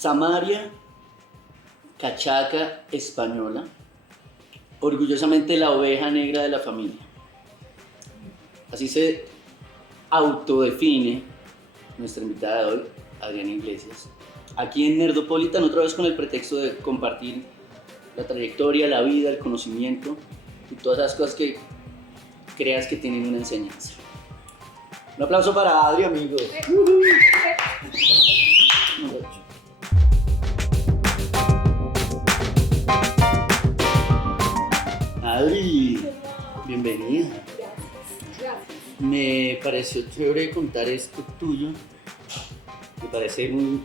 Samaria, cachaca española, orgullosamente la oveja negra de la familia. Así se autodefine nuestra invitada de hoy, Adriana Iglesias. Aquí en Nerdopolitan, otra vez con el pretexto de compartir la trayectoria, la vida, el conocimiento y todas esas cosas que creas que tienen una enseñanza. Un aplauso para Adri, amigos. Adri, bienvenida. Gracias. Me pareció chévere contar esto tuyo. Me parece muy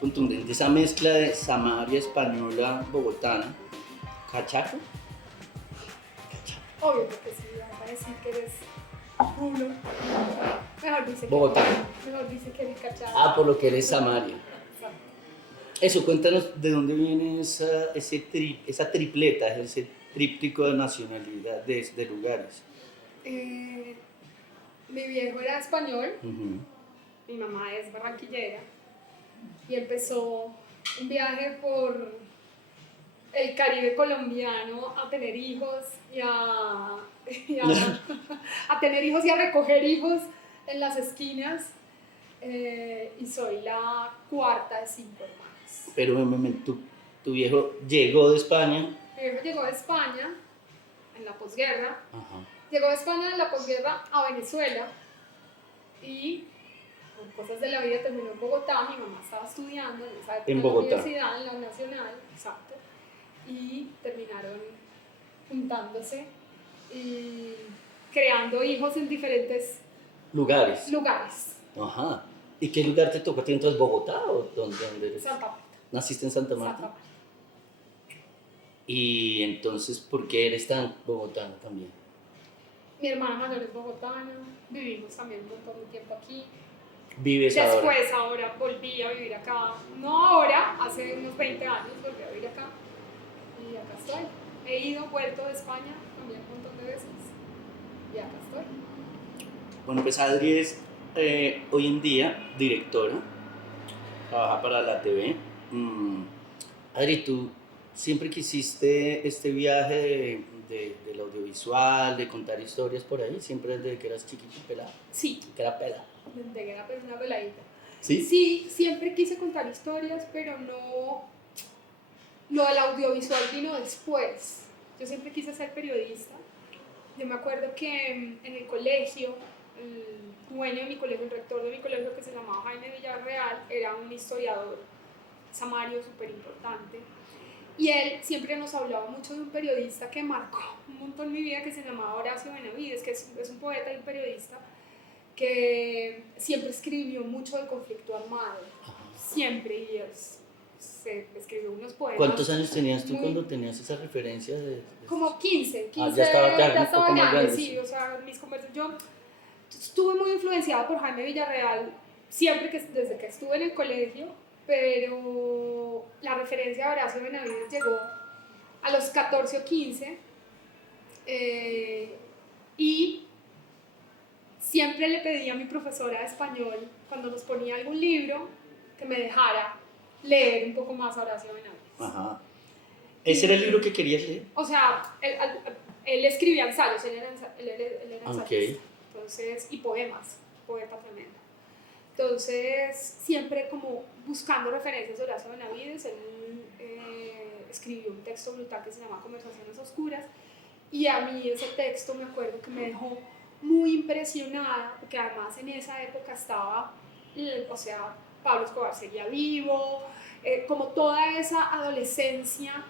contundente esa mezcla de Samaria española bogotana. ¿Cachaco? Obvio, porque si vas a decir que eres uno, mejor dice Bogotano. Mejor dice que eres cachaco. Ah, por lo que eres Samaria. Exacto. Eso, cuéntanos de dónde viene esa tripleta, ese tríptico de nacionalidad, de lugares. Mi viejo era español, Uh-huh. mi mamá es barranquillera y empezó un viaje por el Caribe colombiano a tener hijos y a tener hijos y a recoger hijos en las esquinas, y soy la cuarta de 5 hermanos. Pero tu viejo llegó de España. Mi viejo llegó de España en la posguerra. Ajá. Llegó de España en la posguerra a Venezuela y por cosas de la vida terminó en Bogotá. Mi mamá estaba estudiando en esa época En la Bogotá. universidad, en la Nacional, exacto, y terminaron juntándose y creando hijos en diferentes Lugares. lugares. Ajá. ¿Y qué lugar te tocó a ti entonces? ¿Bogotá o dónde eres? Santa Marta. ¿Naciste en Santa Marta? Santa Marta. Y entonces, ¿por qué eres tan bogotano también? Mi hermana mayor es bogotana, vivimos también un montón de tiempo aquí. ¿Vives ahora? Después, ahora volví a vivir acá. No ahora, hace unos 20 años volví a vivir acá. Y acá estoy. He ido, vuelto de España también un montón de veces. Y acá estoy. Bueno, pues Adri es hoy en día directora, trabaja para la TV. Adri, ¿tú siempre quisiste este viaje del audiovisual, de contar historias por ahí? ¿Siempre desde que eras chiquita, pelada? Sí, Que era pelada. desde que era una peladita. ¿Sí? Sí, siempre quise contar historias, pero no. Lo del audiovisual vino después. Yo siempre quise ser periodista. Yo me acuerdo que en el colegio, el dueño de mi colegio, el rector de mi colegio, que se llamaba Jaime Villarreal, era un historiador samario súper importante. Y él siempre nos hablaba mucho de un periodista que marcó un montón mi vida, que se llamaba Horacio Benavides, que es un poeta y un periodista que siempre escribió mucho del conflicto armado. Siempre, y se escribió unos poemas. ¿Cuántos años tenías tú cuando tenías esa referencia Como 15, ya estaba un poco más grande, grande, sí, o sea, mis conversaciones, yo estuve muy influenciada por Jaime Villarreal siempre desde que estuve en el colegio, pero la referencia a Horacio Benavides llegó a los 14 o 15, y siempre le pedí a mi profesora de español, cuando nos ponía algún libro, que me dejara leer un poco más a Horacio Benavides. Ajá. ¿Ese era el libro que querías leer? O sea, él escribía ensayos, él era ensayista. Okay. Entonces, y poemas, poeta tremendo. Entonces, siempre como buscando referencias de Horacio Benavides, él escribió un texto brutal que se llama Conversaciones Oscuras, y a mí ese texto me acuerdo que me dejó muy impresionada, porque además en esa época estaba, o sea, Pablo Escobar seguía vivo, como toda esa adolescencia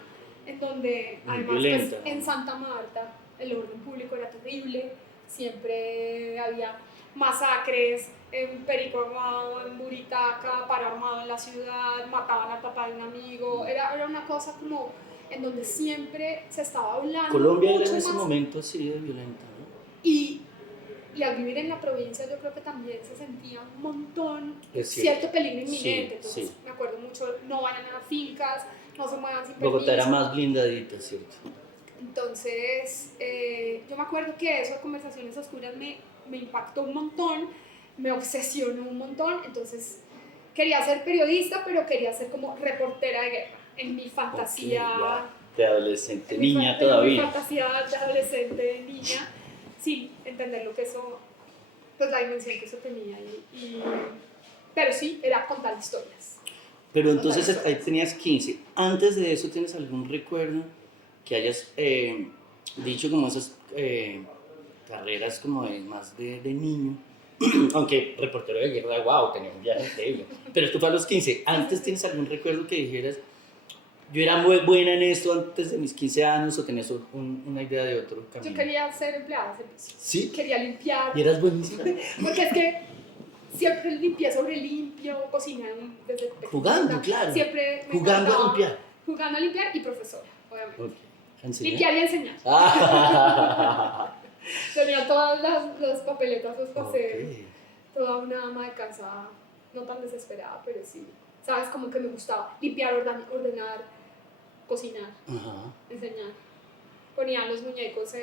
en donde, además, violenta, pues, en Santa Marta el orden público era terrible, siempre había masacres en Perico Armado, en Buritaca, paro armado en la ciudad, mataban al papá de un amigo, era una cosa como en donde siempre se estaba hablando. Colombia mucho era en ese más, momento así de violenta, ¿no? y al vivir en la provincia yo creo que también se sentía un montón, Es cierto peligro inminente, sí, entonces sí. me acuerdo mucho, no vayan a las fincas, no se muevan sin Bogotá era permiso. más blindadita, ¿cierto? Entonces, yo me acuerdo que eso de Conversaciones Oscuras me impactó un montón, me obsesionó un montón, entonces quería ser periodista, pero quería ser como reportera de guerra, en mi fantasía. Ok, wow. De adolescente, en mi niña En mi todavía. fantasía de adolescente, niña, sin entender lo que eso, pues la dimensión que eso tenía. Pero sí, era contar historias. Pero entonces ahí tenías 15. Antes de eso, ¿tienes algún recuerdo que hayas dicho como esas carreras como más de niño? Aunque reportero de guerra, wow, tenía un viaje increíble. Pero esto fue a los 15. ¿Antes tienes algún recuerdo que dijeras, yo era muy buena en esto antes de mis 15 años o tenías una idea de otro camino? Yo quería ser empleada de servicio. ¿Sí? Quería limpiar. ¿Y eras buenísima? Porque es que siempre limpié sobre limpio, cociné desde pequeñita. Jugando, claro. Siempre me Jugando a encantaba. limpiar. Jugando a limpiar y profesora, obviamente. Okay. Limpiar y enseñar. Tenía todas las papeletas pues, para ser toda una ama de casa, no tan desesperada, pero sí. ¿Sabes? Como que me gustaba limpiar, ordenar, cocinar, enseñar. Ponía los muñecos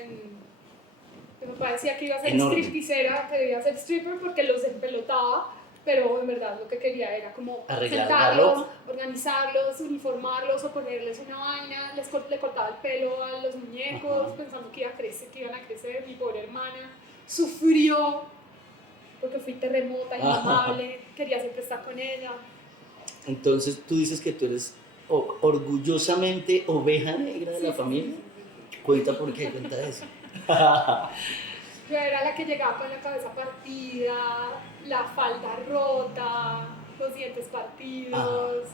me parecía que iba a ser stripteasera, que debía ser stripper porque los empelotaba, pero en verdad lo que quería era como sentarlos, organizarlos, uniformarlos o ponerles una vaina. Le cortaba el pelo a los muñecos pensando que iban a crecer. Mi pobre hermana sufrió porque fui terremota, inamable, quería siempre estar con ella. Entonces tú dices que tú eres orgullosamente oveja negra de la familia. Cuenta por qué, cuenta eso. Yo era la que llegaba con la cabeza partida, la falda rota, los dientes partidos,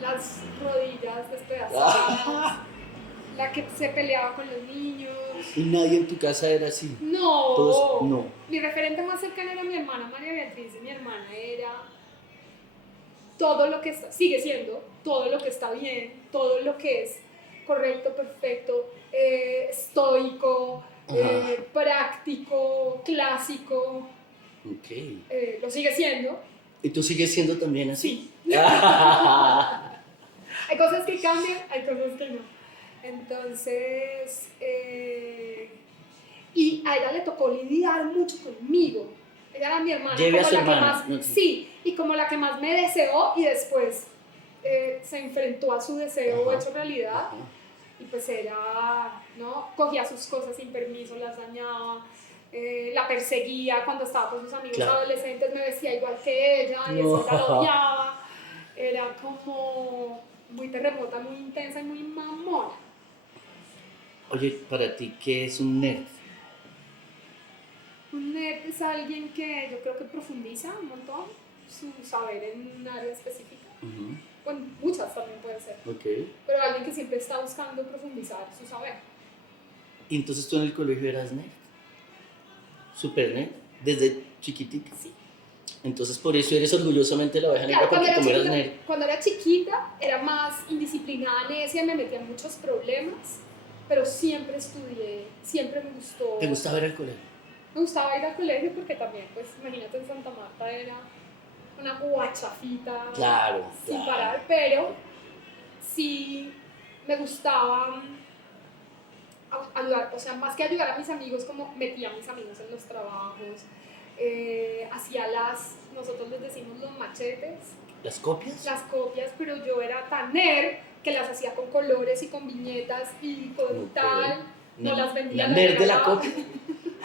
las rodillas despedazadas, la que se peleaba con los niños. ¿Y nadie en tu casa era así? No. ¿Todos? No. Mi referente más cercano era mi hermana María Beatriz, y mi hermana era todo lo que sigue siendo, todo lo que está bien, todo lo que es correcto, perfecto, estoico, práctico, clásico. Okay. Lo sigue siendo. ¿Y tú sigues siendo también así? Sí. Hay cosas que cambian, hay cosas que no. Entonces, y a ella le tocó lidiar mucho conmigo. Ella era mi hermana. Lleve a su hermana. hermana. Más, sí, y como la que más me deseó y después se enfrentó a su deseo hecho realidad. Y pues era, ¿no? Cogía sus cosas sin permiso, las dañaba, la perseguía cuando estaba con sus amigos adolescentes, me vestía igual que ella y eso la odiaba. Era como muy terremota, muy intensa y muy mamona. Oye, para ti, ¿qué es un nerd? Un nerd es alguien que yo creo que profundiza un montón su saber en un área específica. Bueno, muchas también pueden ser. Pero alguien que siempre está buscando profundizar su saber. ¿Y entonces tú en el colegio eras nerd? ¿Super nerd? ¿Desde chiquitica? Sí. Entonces por eso eres orgullosamente la oveja negra, porque como eras nerd. Cuando era chiquita era más indisciplinada, necia, me metía en muchos problemas, pero siempre estudié, siempre me gustó. ¿Te gustaba ir al colegio? Me gustaba ir al colegio porque también, pues imagínate, en Santa Marta era una guachafita sin parar, pero sí me gustaba ayudar, o sea, más que ayudar a mis amigos, como metía a mis amigos en los trabajos, hacía nosotros les decimos los machetes. ¿Las copias? Las copias, pero yo era tan nerd que las hacía con colores y con viñetas y con tal, no las vendía. La nerd de la copia.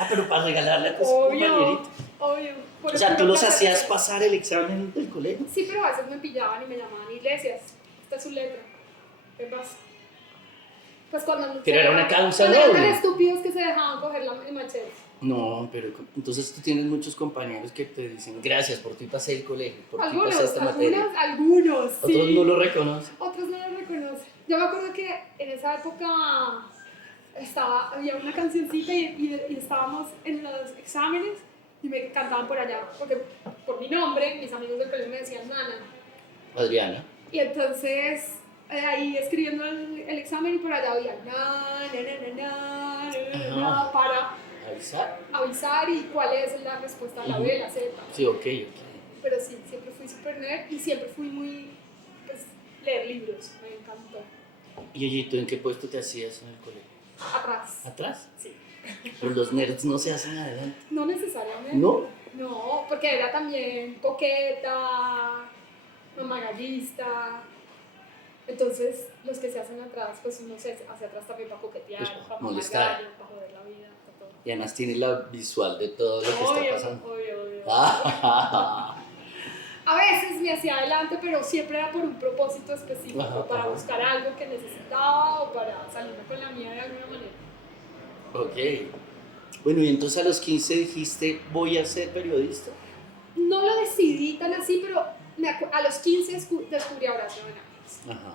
Pero para regalarle a tus compañeritos. Obvio. O sea, ¿tú los hacías pasar el examen del colegio? Sí, pero a veces me pillaban y me llamaban Iglesias, esta es su letra, ¿qué pasa? Pues cuando pero era una causa noble. Eran tan estúpidos que se dejaban coger el machete. No, pero entonces tú tienes muchos compañeros que te dicen gracias, por ti pasé el colegio, por ti Algunos, pasé esta materia. Algunos, sí. Otros no lo reconocen. Otros no lo reconocen. Yo me acuerdo que en esa época había una cancioncita y estábamos en los exámenes y me cantaban por allá, porque por mi nombre, mis amigos del colegio me decían Nana. Adriana. Y entonces ahí escribiendo el examen y por allá había na, para avisar y cuál es la respuesta a la B, la Z. Sí, ok. Pero sí, siempre fui super nerd y siempre fui muy, pues, leer libros, me encantó. ¿Y tú en qué puesto te hacías en el colegio? Atrás. ¿Atrás? Sí. Pero los nerds no se hacen adelante. No necesariamente. ¿No? No, porque era también coqueta, mamá gallista. Entonces, los que se hacen atrás, pues uno se hace atrás también para coquetear, Pues, para molestar. mamar gallo, para joder la vida, para todo. Y además tiene la visual de todo lo que está pasando. Obvio. Ah, A veces me hacía adelante, pero siempre era por un propósito específico, Ajá, para ajá. buscar algo que necesitaba o para salirme con la mía de alguna manera. ok. Bueno, y entonces a los 15 dijiste, voy a ser periodista. No lo decidí tan así, pero a los 15 descubrí a Horacio Benavides. Ajá.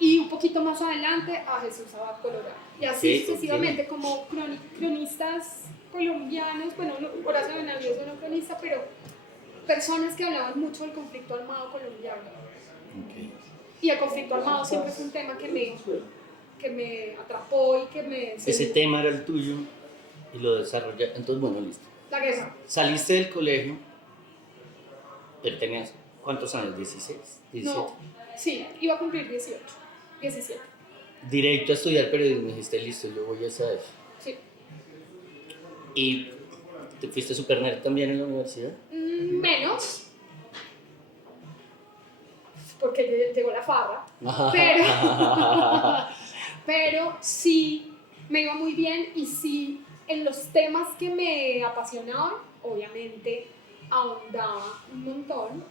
Y un poquito más adelante a Jesús Abad Colorado. Y así Ok, sucesivamente, como cronistas colombianos, bueno, Horacio Benavides es un cronista, pero personas que hablaban mucho del conflicto armado colombiano. Ok. Y el conflicto armado siempre es un tema que me atrapó y que me... Ese tema era el tuyo y lo desarrollaste. Entonces, bueno, listo. La guerra. Saliste del colegio, pero tenías, ¿cuántos años? ¿16? ¿17? No, sí, iba a cumplir 18, 17. Directo a estudiar periodismo, dijiste, listo, yo voy a hacer eso. Sí. ¿Y te fuiste super nerd también en la universidad? Menos, porque llegó la farra, pero sí me iba muy bien y sí en los temas que me apasionaban, obviamente ahondaba un montón.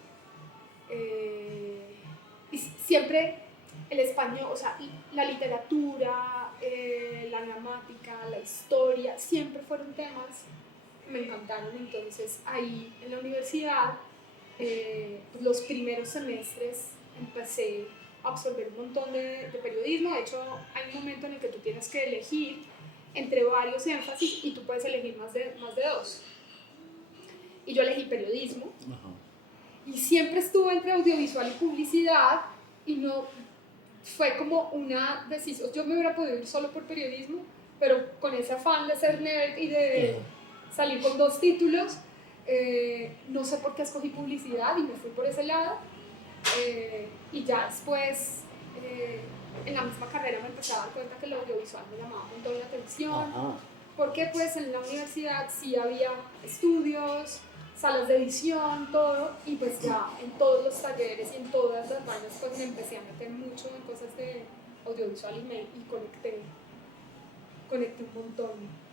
Y siempre el español, o sea, la literatura, la gramática, la historia, siempre fueron temas que me encantaron. Entonces ahí en la universidad, los primeros semestres empecé a absorber un montón de periodismo. De hecho, hay un momento en el que tú tienes que elegir entre varios énfasis y tú puedes elegir más de dos. Y yo elegí periodismo. Ajá. Y siempre estuve entre audiovisual y publicidad y no fue como una decisión. Yo me hubiera podido ir solo por periodismo, pero con ese afán de ser nerd y de salir con 2 títulos, no sé por qué escogí publicidad y me fui por ese lado. Y ya después, en la misma carrera me empecé a dar cuenta que el audiovisual me llamaba un montón la atención. Ajá. Porque pues en la universidad sí había estudios, salas de edición, todo, y pues ya en todos los talleres y en todas las vainas pues me empecé a meter mucho en cosas de audiovisual y conecté un montón.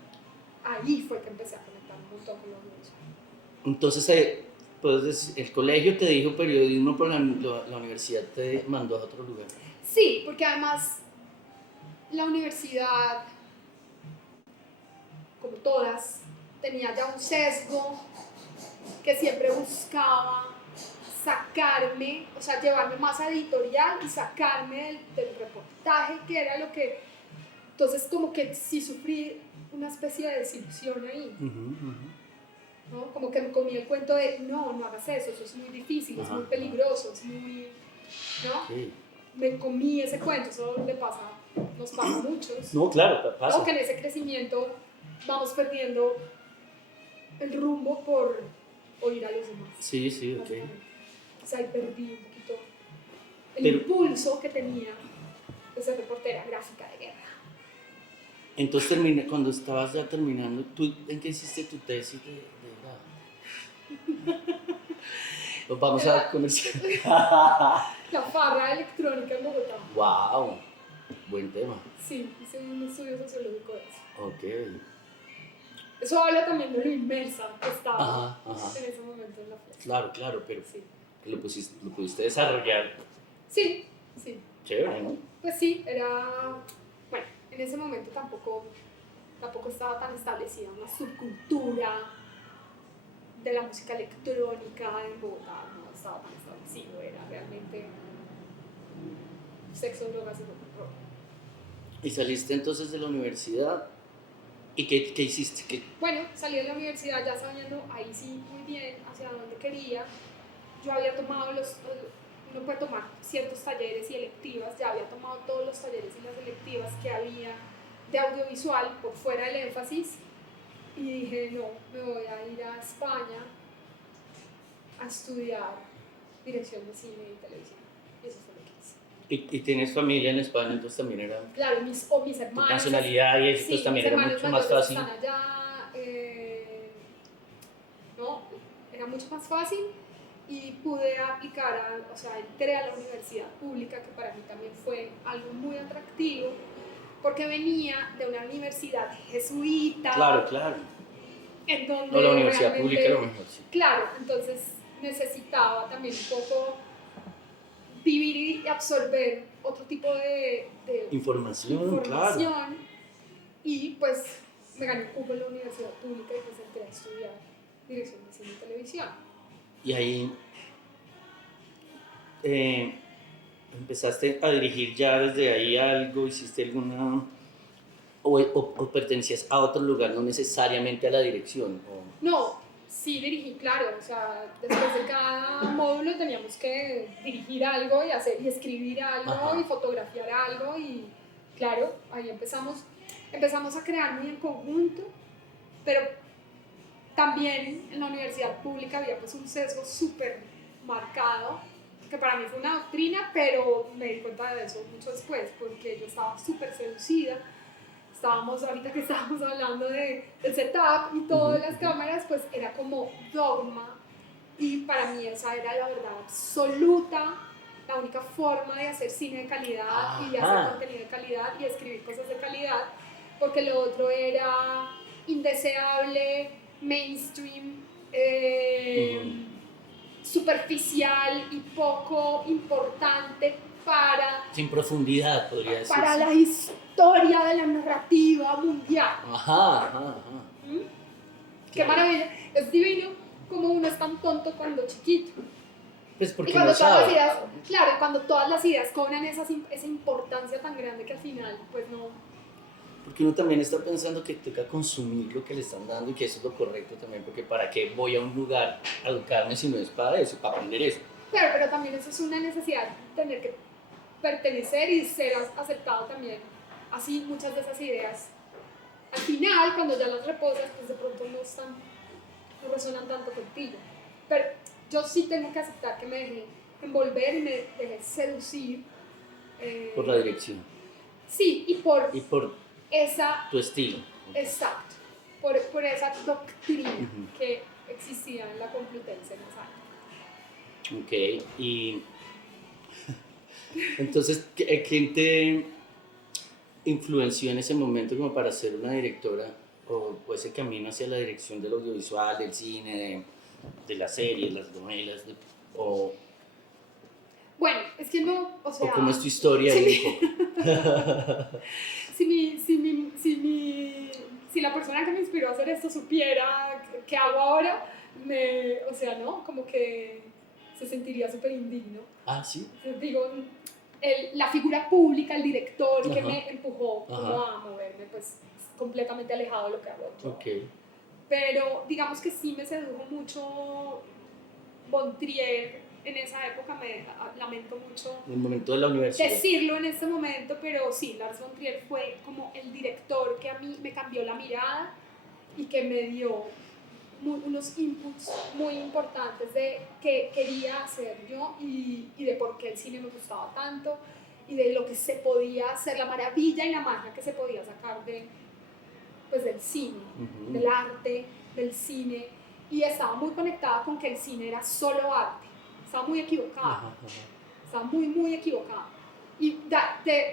Ahí fue que empecé a conectar un montón con lo audiovisual. Entonces, pues, el colegio te dijo periodismo, pero la universidad te mandó a otro lugar. Sí, porque además la universidad, como todas, tenía ya un sesgo que siempre buscaba sacarme, o sea, llevarme más a editorial y sacarme del reportaje, que era lo que... Entonces, como que sí sufrí una especie de desilusión ahí, ¿no? Como que me comí el cuento de, no hagas eso es muy difícil, es muy peligroso, es muy... ¿no? Sí. Me comí ese cuento, eso nos pasa a muchos. No, claro, pasa. ¿No? Que en ese crecimiento vamos perdiendo el rumbo por oír a los demás. Sí, ok. O sea, ahí perdí un poquito el impulso que tenía de ser reportera gráfica de guerra. Entonces cuando estabas ya terminando, ¿tú en qué hiciste tu tesis de grado? Pues vamos a comercial. La farra electrónica en Bogotá. ¡Wow! Buen tema. Sí, hice un estudio sociológico de eso. Ok. Eso habla también de lo inmersa que estaba Ajá. en ese momento en la fiesta. Claro, pero sí. lo pudiste desarrollar. Sí. Chévere, ¿no? Pues sí, era... Bueno, en ese momento tampoco estaba tan establecida una subcultura de la música electrónica en Bogotá, no estaba tan establecido, era realmente sexo, drogas y rock and roll. Y saliste entonces de la universidad. ¿Y qué hiciste? Bueno, salí de la universidad ya sabiendo ahí sí muy bien hacia dónde quería. Yo había tomado uno puede tomar ciertos talleres y electivas, ya había tomado todos los talleres y las electivas que había de audiovisual por fuera del énfasis y dije, no, me voy a ir a España a estudiar dirección de cine y televisión. Y eso fue lo que hice. ¿Y tienes familia en España? Entonces también era... Claro, mis hermanos... Tu nacionalidad y eso pues también era mucho más fácil. Están allá, no, era mucho más fácil. y pude aplicar, o sea, entré a la universidad pública, que para mí también fue algo muy atractivo, porque venía de una universidad jesuita. Claro, claro. En donde No, la universidad realmente, pública es lo mejor, sí. claro, entonces necesitaba también un poco vivir y absorber otro tipo de Información, claro. Y pues me gané un cupo en la universidad pública y pues entré a estudiar dirección de cine y televisión. Y ahí empezaste a dirigir ya desde ahí algo, hiciste alguna... o pertenecías a otro lugar, no necesariamente a la dirección. No, sí dirigí, claro, o sea, después de cada módulo teníamos que dirigir algo y hacer y escribir algo. Ajá. Y fotografiar algo y claro, ahí empezamos a crear muy en conjunto, pero también en la universidad pública había pues un sesgo súper marcado, que para mí fue una doctrina, pero me di cuenta de eso mucho después, porque yo estaba súper seducida. Ahorita que estábamos hablando del setup y todas las cámaras, pues era como dogma, y para mí esa era la verdad absoluta, la única forma de hacer cine de calidad y de hacer contenido de calidad y escribir cosas de calidad, porque lo otro era indeseable, mainstream, superficial y poco importante para... Sin profundidad, podría decirse. Para la historia de la narrativa mundial. Ajá. Qué maravilla. Es divino como uno es tan tonto cuando chiquito. Pues porque y cuando no todas sabe. Las ideas, claro, cuando todas las ideas cobran esa importancia tan grande que al final, pues no. Porque uno también está pensando que toca consumir lo que le están dando y que eso es lo correcto también, porque ¿para qué voy a un lugar a educarme si no es para eso, para aprender eso? Claro, pero también eso es una necesidad, tener que pertenecer y ser aceptado también. Así muchas de esas ideas, al final, cuando ya las reposas, pues de pronto no resuenan tanto contigo. Pero yo sí tengo que aceptar que me dejé envolver y me dejé seducir. Por la dirección. Sí, y por esa... Tu estilo. Exacto. Por esa doctrina que existía en la Complutense en esa año. Ok, y... Entonces, ¿quién te influenció en ese momento como para ser una directora o ese camino hacia la dirección del audiovisual, del cine, de las series, las novelas, o... Bueno, es que no, o sea... ¿O cómo es tu historia ahí? Si la persona que me inspiró a hacer esto supiera qué hago ahora, o sea, ¿no? Como que se sentiría súper indigno. Ah, ¿sí? Digo, la figura pública, el director que me empujó como a moverme, pues completamente alejado de lo que hago yo. Okay. Pero digamos que sí me sedujo mucho Von Trier en esa época, me lamento mucho en el momento de la universidad decirlo en este momento, pero sí, Lars von Trier fue como el director que a mí me cambió la mirada y que me dio unos inputs muy importantes de qué quería hacer yo y de por qué el cine me gustaba tanto y de lo que se podía hacer, la maravilla y la magia que se podía sacar del cine, del arte, del cine, y estaba muy conectada con que el cine era solo arte. Estaba muy equivocada. Estaba muy equivocada. Y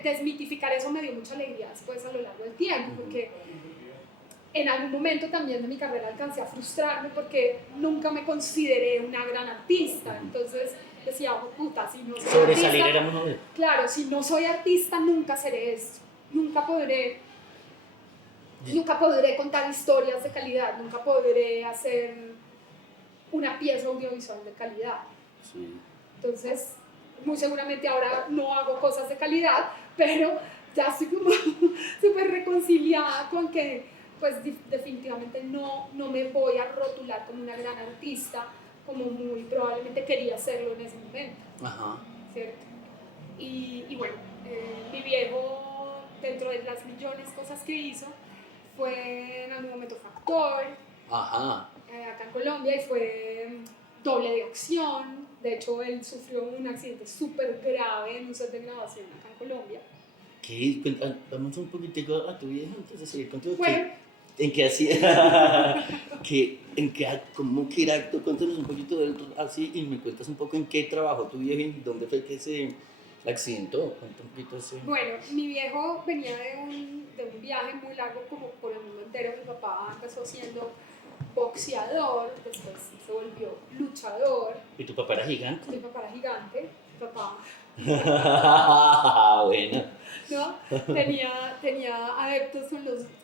desmitificar eso me dio mucha alegría después a lo largo del tiempo, porque en algún momento también de mi carrera alcancé a frustrarme porque nunca me consideré una gran artista. Entonces decía, oh, puta, si no soy artista, claro, si no soy artista nunca seré esto. Nunca podré contar historias de calidad, nunca podré hacer una pieza audiovisual de calidad. Sí. Entonces, muy seguramente ahora no hago cosas de calidad, pero ya estoy como súper reconciliada con que pues definitivamente no me voy a rotular como una gran artista, como muy probablemente quería hacerlo en ese momento. ¿Cierto? Y bueno, mi viejo, dentro de las millones de cosas que hizo, fue en algún momento factor acá en Colombia y fue doble de acción. De hecho, él sufrió un accidente súper grave en un set de grabación acá en Colombia. ¿Qué? Vamos un poquitico a tu viejo antes de seguir contigo. Bueno, ¿En qué hacía? ¿Cómo que era acto? Cuéntanos un poquito de él así y me cuentas un poco en qué trabajó tu viejo y dónde fue que se accidentó. Cuenta un poquito así. Bueno, mi viejo venía de un viaje muy largo como por el mundo entero. Mi papá empezó siendo boxeador, después se volvió luchador. ¿Y tu papá era gigante? Mi papá era gigante, mi papá Bueno. ¿no? tenía adeptos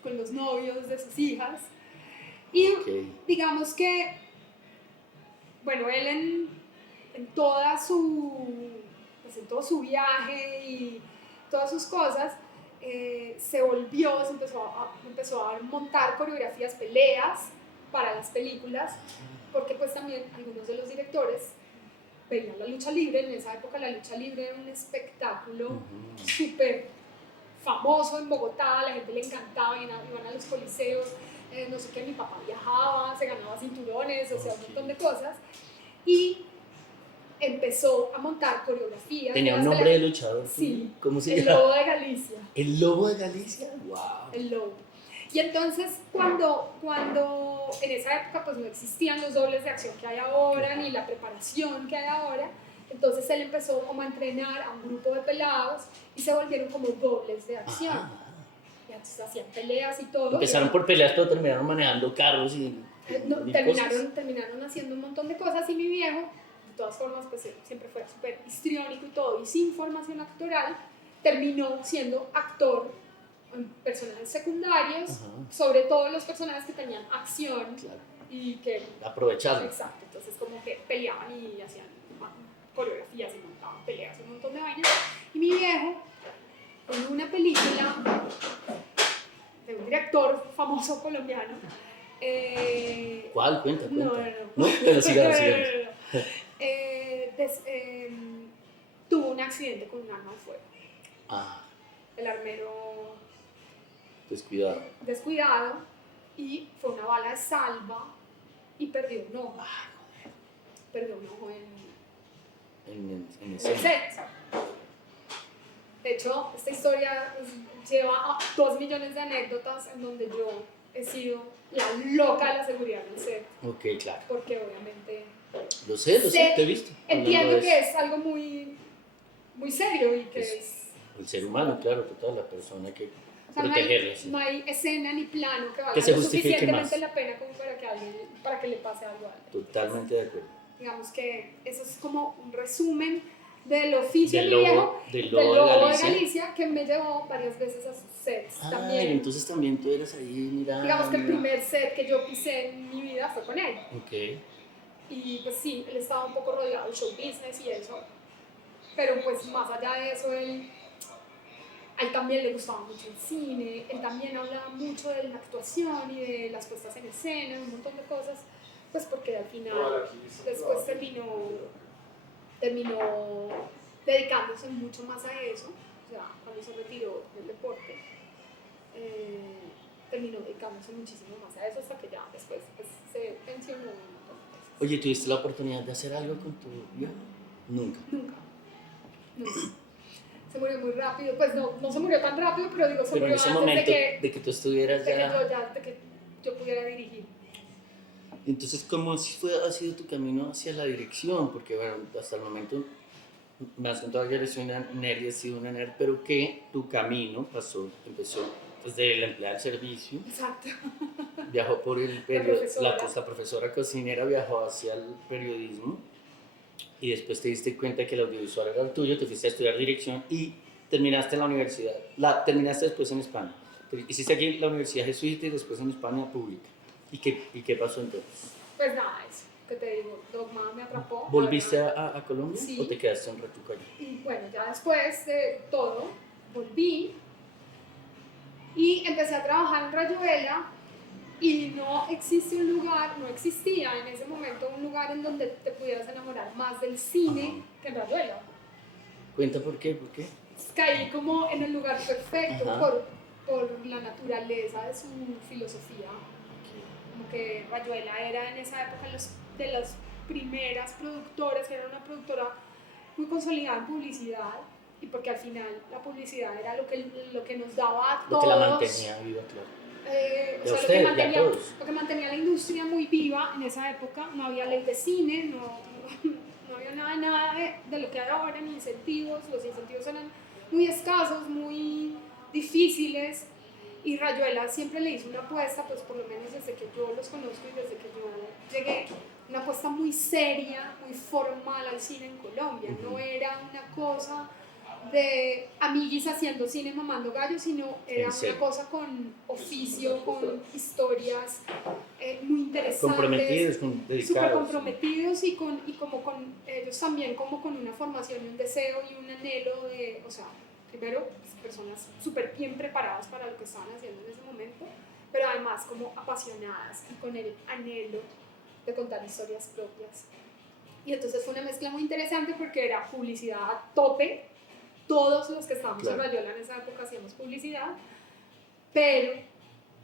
con los novios de sus hijas. Y digamos que, bueno, él en todo su viaje y todas sus cosas, se empezó a montar coreografías, peleas para las películas, porque pues también algunos de los directores veían la lucha libre. En esa época la lucha libre era un espectáculo súper famoso en Bogotá, a la gente le encantaba, iban a los coliseos, no sé qué, mi papá viajaba, se ganaba cinturones, o sea, un montón de cosas, y empezó a montar coreografías. ¿Tenía un nombre de luchador? Sí. ¿Cómo se llama? El Lobo de Galicia. ¿El Lobo de Galicia? ¡Wow! El Lobo. Y entonces, cuando en esa época pues no existían los dobles de acción que hay ahora, ni la preparación que hay ahora, entonces él empezó como a entrenar a un grupo de pelados y se volvieron como dobles de acción. Y entonces hacían peleas y todo. Empezaron por peleas, pero terminaron manejando carros y terminaron haciendo un montón de cosas, y mi viejo, de todas formas, pues siempre fue súper histriónico y todo, y sin formación actoral, terminó siendo actor en personajes secundarios, sobre todo los personajes que tenían acción, claro, y que aprovechaban. Exacto, entonces como que peleaban y hacían coreografías y montaban peleas, un montón de vainas. Y mi viejo, en una película de un director famoso colombiano, ¿cuál? Cuenta. No, pero sigamos. Tuvo un accidente con un arma de fuego. El armero descuidado, y fue una bala de salva y perdió un ojo. Perdió un ojo en el set. De hecho, esta historia lleva 2 millones de anécdotas en donde yo he sido la loca de la seguridad del set. Ok, claro. Porque obviamente... Lo sé, te he visto. Entiendo que es algo muy, muy serio y que es... El ser humano, claro, total, la persona que protegerla. No hay escena ni plano que valga que se lo justifique suficientemente más la pena como para que le pase algo a alguien. Totalmente de acuerdo. Digamos que eso es como un resumen del oficio del lobo de Galicia, que me llevó varias veces a sus sets también. Y entonces también tú eras ahí, mira. Digamos que el primer set que yo pisé en mi vida fue con él. Ok. Y pues sí, él estaba un poco rodeado del show business y eso, pero pues más allá de eso, a él también le gustaba mucho el cine, él también hablaba mucho de la actuación y de las puestas en escena, un montón de cosas, pues porque al final después terminó dedicándose mucho más a eso. O sea, cuando se retiró del deporte, terminó dedicándose muchísimo más a eso, hasta que ya después pues, se pensionó. Oye, ¿tuviste la oportunidad de hacer algo con tu viejo? Nunca. Se murió muy rápido, pues no se murió tan rápido, pero digo, se murió en ese antes momento de que tú estuvieras de que yo pudiera dirigir. Entonces, ¿cómo ha sido tu camino hacia la dirección? Porque, bueno, hasta el momento me has contado que eres una nerd y has sido una nerd, pero que tu camino empezó desde la empleada del servicio. Exacto. Viajó por la profesora cocinera, viajó hacia el periodismo, y después te diste cuenta que el audiovisual era el tuyo, te fuiste a estudiar dirección y terminaste en la universidad. Terminaste después en España. Hiciste aquí la Universidad Jesuita y después en España pública. ¿Y qué pasó entonces? Pues nada, eso, que te digo, Dogma me atrapó. ¿Volviste a Colombia? Sí. ¿O te quedaste un ratico allá? Y bueno, ya después de todo, volví y empecé a trabajar en Rayuela, y no existía en ese momento un lugar en donde te pudieras enamorar más del cine que en Rayuela. Cuenta por qué. Caí como en el lugar perfecto por la naturaleza de su filosofía. Como que Rayuela era en esa época de las primeras productoras, que era una productora muy consolidada en publicidad, y porque al final la publicidad era lo que nos daba a todos. Lo que la mantenía viva, claro. Y a usted, y a todos. lo que mantenía la industria muy viva en esa época. No había ley de cine, no había nada de lo que hay ahora, ni incentivos. Los incentivos eran muy escasos, muy difíciles. Y Rayuela siempre le hizo una apuesta, pues por lo menos desde que yo los conozco y desde que yo llegué, una apuesta muy seria, muy formal al cine en Colombia. No era una cosa de amiguis haciendo cine mamando gallo, sino era una cosa con oficio, con historias muy interesantes, comprometidos, dedicados, súper comprometidos y como con ellos también como con una formación y un deseo y un anhelo de, o sea, primero personas súper bien preparadas para lo que estaban haciendo en ese momento, pero además como apasionadas y con el anhelo de contar historias propias. Y entonces fue una mezcla muy interesante porque era publicidad a tope. Todos los que estábamos en Rayuela en esa época hacíamos publicidad, pero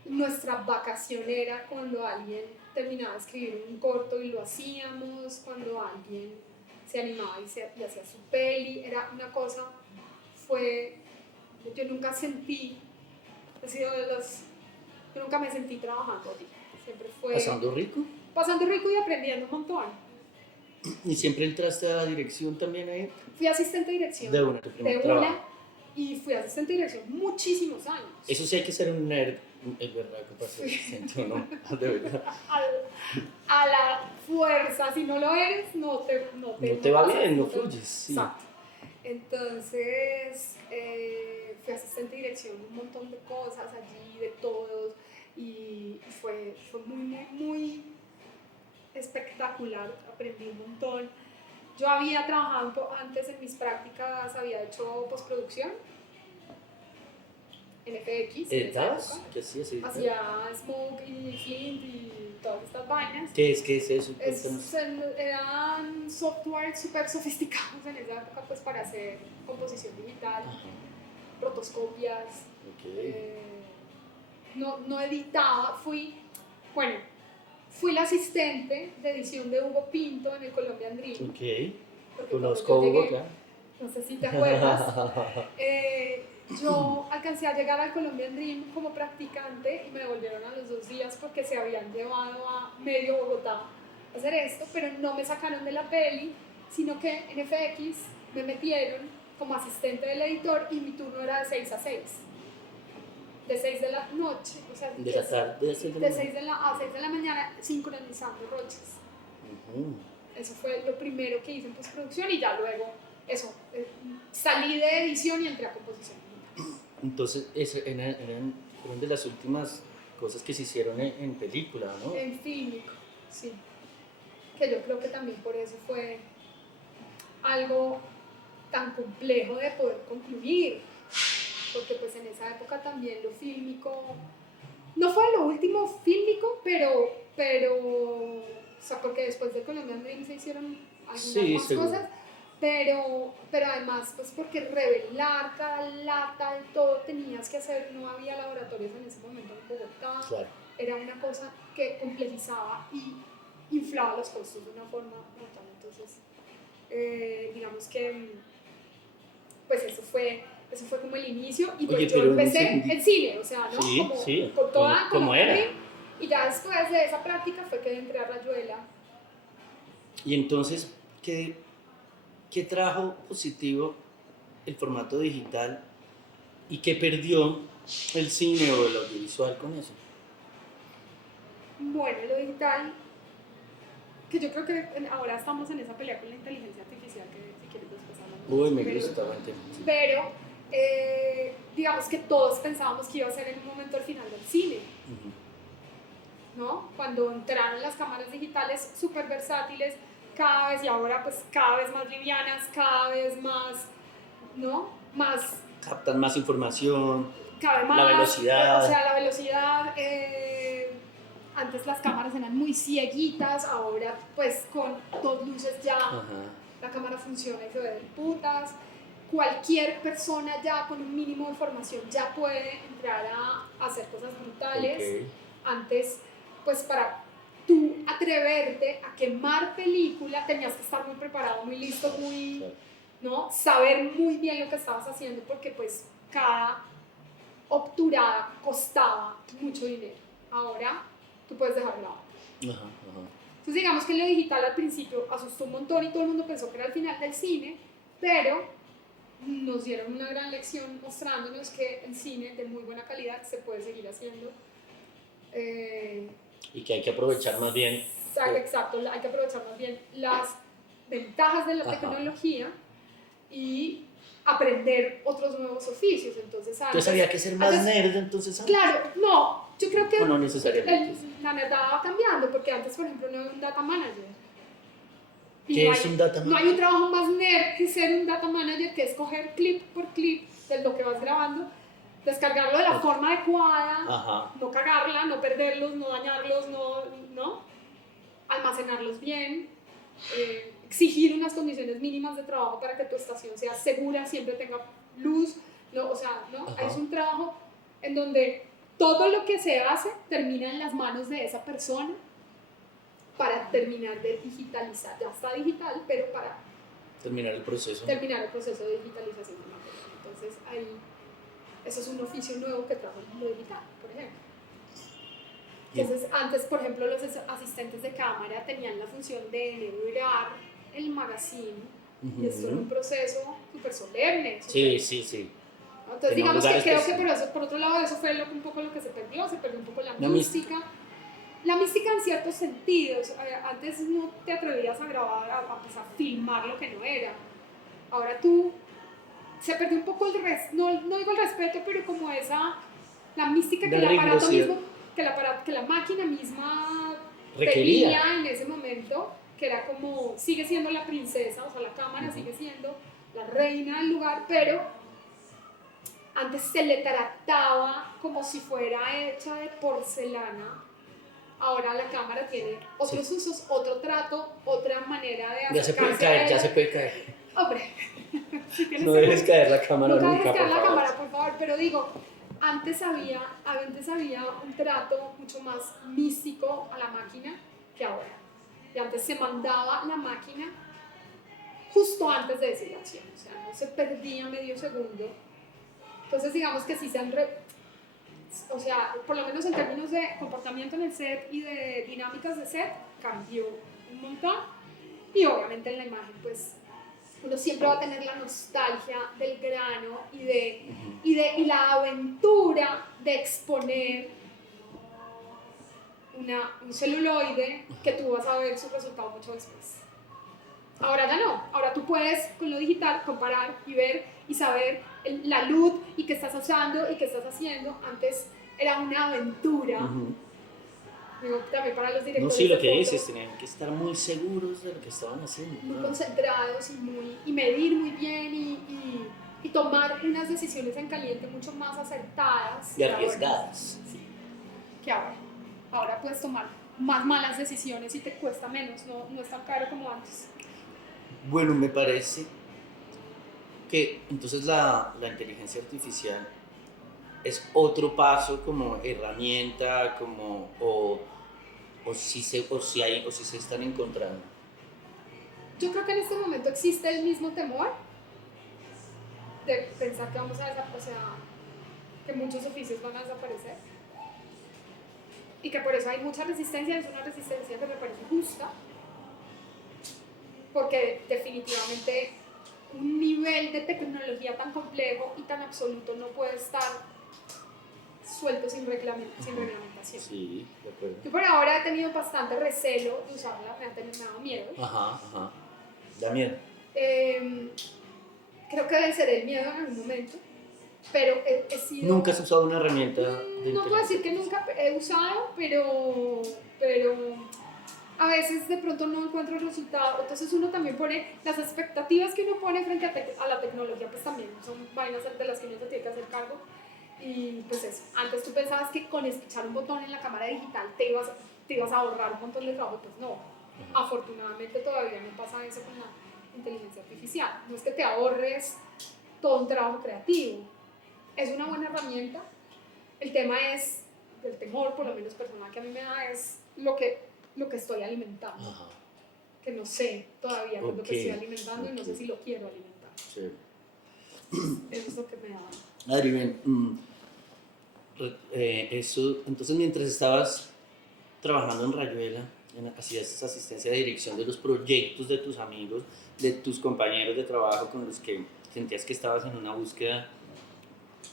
nuestra vacación era cuando alguien terminaba de escribir un corto y lo hacíamos, cuando alguien se animaba y hacía su peli. Era una cosa, yo nunca sentí, yo nunca me sentí trabajando allí. Siempre fue ¿Pasando rico? Pasando rico y aprendiendo un montón. ¿Y siempre entraste a la dirección también ahí? Fui asistente de dirección. De una, tu primer trabajo. Y fui asistente de dirección muchísimos años. Eso sí hay que ser un nerd, es verdad, que pasa asistente o no, de verdad. A la fuerza, si no lo eres, no te va pasas, bien, no fluyes. Sí. Exacto. Entonces, fui asistente de dirección de un montón de cosas allí, de todos, y fue muy espectacular, aprendí un montón. Yo había trabajado antes en mis prácticas, había hecho postproducción en FX. ¿Dabas? ¿Qué hacías? Hacía Smoke y Flint y todas estas vainas. ¿Qué es eso? Eran software súper sofisticados en esa época pues, para hacer composición digital, rotoscopias. Okay. No editaba, fui la asistente de edición de Hugo Pinto en el Colombian Dream. Ok, conozco a Hugo, claro. No sé si te acuerdas. Yo alcancé a llegar al Colombian Dream como practicante y me devolvieron a los 2 días porque se habían llevado a medio Bogotá a hacer esto, pero no me sacaron de la peli, sino que en FX me metieron como asistente del editor y mi turno era de 6 a 6. De 6 de la noche, o sea, de la tarde, de 6 a 6 de la mañana, sincronizando roches. Eso fue lo primero que hice en postproducción y ya luego, salí de edición y entré a composición. Entonces, fueron de las últimas cosas que se hicieron en película, ¿no? En fílmico, sí. Que yo creo que también por eso fue algo tan complejo de poder concluir. Porque pues en esa época también lo fílmico, no fue lo último fílmico, pero o sea, porque después de Colombian Dream se hicieron algunas más cosas, pero además pues porque revelar cada lata y todo tenías que hacer, no había laboratorios en ese momento en Bogotá, era una cosa que complejizaba y inflaba los costos de una forma brutal. Entonces digamos que pues eso fue como el inicio y pues yo empecé en cine, o sea, ¿no? Sí, con toda como era. Y ya después de esa práctica fue que entré a Rayuela. Y entonces, ¿qué trajo positivo el formato digital y qué perdió el cine o el audiovisual con eso? Bueno, lo digital, que yo creo que ahora estamos en esa pelea con la inteligencia artificial, que si quieres después hablamos. Uy, me gusta, sí. Pero digamos que todos pensábamos que iba a ser en un momento el final del cine, ¿no? Cuando entraron las cámaras digitales súper versátiles, cada vez, y ahora pues cada vez más livianas, cada vez más, ¿no? Captan más información, cada vez más, la velocidad. O sea, la velocidad, antes las cámaras eran muy cieguitas, ahora pues con 2 luces ya la cámara funciona y se ve de putas. Cualquier persona ya con un mínimo de formación ya puede entrar a hacer cosas brutales. Antes, pues para tú atreverte a quemar película tenías que estar muy preparado, muy listo, ¿no? Saber muy bien lo que estabas haciendo porque pues cada obturada costaba mucho dinero. Ahora tú puedes dejar grabado. Entonces digamos que lo digital al principio asustó un montón y todo el mundo pensó que era el final del cine, pero nos dieron una gran lección mostrándonos que el cine de muy buena calidad se puede seguir haciendo. Y que hay que aprovechar más bien. Exacto, hay que aprovechar más bien las ventajas de la tecnología y aprender otros nuevos oficios. Entonces había que ser más nerd entonces antes. Claro, no, yo creo que no necesariamente. La nerdada va cambiando, porque antes, por ejemplo, no había un data manager. ¿Qué es un data manager? No hay un trabajo más nerd que ser un data manager, que es coger clip por clip de lo que vas grabando, descargarlo de la forma adecuada, no cagarla, no perderlos, no dañarlos, no almacenarlos bien, exigir unas condiciones mínimas de trabajo para que tu estación sea segura, siempre tenga luz, es un trabajo en donde todo lo que se hace termina en las manos de esa persona para terminar de digitalizar. Ya está digital, pero para terminar el proceso de digitalización del material. Entonces, eso es un oficio nuevo que trajo lo digital, por ejemplo. Entonces, antes, por ejemplo, los asistentes de cámara tenían la función de enhebrar el magazine, y esto era un proceso súper solemne. Sí. Entonces, digamos que creo que por otro lado, eso fue un poco lo que se perdió un poco la mística. La mística en ciertos sentidos. Antes no te atrevías a grabar, a filmar lo que no era. Ahora se perdió un poco no digo el respeto, pero como la mística que el aparato mismo, que la máquina misma requería tenía en ese momento, que era como, sigue siendo la princesa, o sea, la cámara sigue siendo la reina del lugar, pero antes se le trataba como si fuera hecha de porcelana. Ahora la cámara tiene otros usos, otro trato, otra manera de acercarse. Ya se puede caer. Hombre, no dejes caer la cámara nunca, no dejes caer la cámara, por favor. Pero digo, antes había un trato mucho más místico a la máquina que ahora. Y antes se mandaba la máquina justo antes de decir la acción, o sea, no se perdía medio segundo. Entonces digamos que sí se han o sea, por lo menos en términos de comportamiento en el set y de dinámicas de set, cambió un montón. Y obviamente en la imagen, pues, uno siempre va a tener la nostalgia del grano y la aventura de exponer un celuloide que tú vas a ver su resultado mucho después. Ahora ya no, ahora tú puedes con lo digital comparar y ver y saber la luz y qué estás usando y qué estás haciendo. Antes era una aventura. Digo, también para los directores. No, sí, lo que dices, tenían que estar muy seguros de lo que estaban haciendo. Muy concentrados y medir muy bien y tomar unas decisiones en caliente mucho más acertadas. Y arriesgadas. Sí, que ahora. Ahora puedes tomar más malas decisiones y te cuesta menos, no es tan caro como antes. Bueno, me parece que entonces la inteligencia artificial es otro paso como herramienta, o si se están encontrando. Yo creo que en este momento existe el mismo temor de pensar que vamos a desaparecer, que muchos oficios van a desaparecer y que por eso hay mucha resistencia. Es una resistencia que me parece justa, porque definitivamente un nivel de tecnología tan complejo y tan absoluto no puede estar suelto sin reglamentación. Sí, de acuerdo. Yo por ahora he tenido bastante recelo de usarla, me ha dado miedo. Da miedo. Creo que venceré el miedo en algún momento, pero he sido... ¿Nunca has usado una herramienta de No puedo decir que nunca he usado, pero a veces de pronto no encuentro el resultado. Entonces uno también pone las expectativas que uno pone frente a la tecnología, pues también son vainas de las que uno se tiene que hacer cargo. Y pues eso, antes tú pensabas que con escuchar un botón en la cámara digital te ibas a ahorrar un montón de trabajo, pues no. Afortunadamente todavía no pasa eso con la inteligencia artificial. No es que te ahorres todo un trabajo creativo, es una buena herramienta. El tema es, el temor, por lo menos personal, que a mí me da, es lo que estoy alimentando. Que no sé todavía qué es lo que estoy alimentando y no sé si lo quiero alimentar. Sí. Eso es lo que me da. Adri, ven, eso, entonces mientras estabas trabajando en Rayuela, hacías esa asistencia de dirección de los proyectos de tus amigos, de tus compañeros de trabajo con los que sentías que estabas en una búsqueda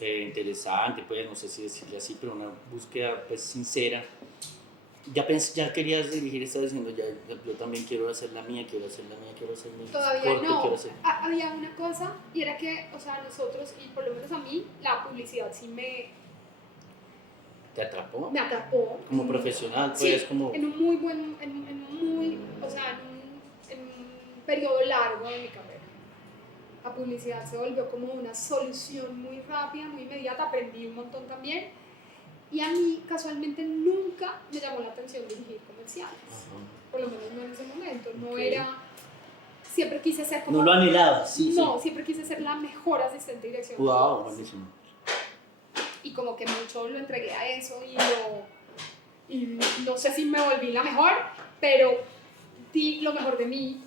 interesante, pues no sé si decirle así, pero una búsqueda pues sincera. Ya querías dirigir, estabas diciendo, ya, yo también quiero hacer la mía, quiero hacer la mía, quiero hacer mi Todavía corto, no. quiero hacer... Había una cosa y era que, o sea, nosotros, y por lo menos a mí, la publicidad sí ¿Te atrapó? me atrapó. Como profesional, Sí, pues como... en un muy buen, en un muy, o sea, en un periodo largo de mi carrera. La publicidad se volvió como una solución muy rápida, muy inmediata, aprendí un montón también. Y a mí, casualmente, nunca me llamó la atención dirigir comerciales. Ajá. Por lo menos no en ese momento. No Ok. era... Siempre quise ser como... No lo anhelabas, sí, No, sí. siempre quise ser la mejor asistente de dirección. Wow, buenísimo. Y como que mucho lo entregué a eso y no sé si me volví la mejor, pero di lo mejor de mí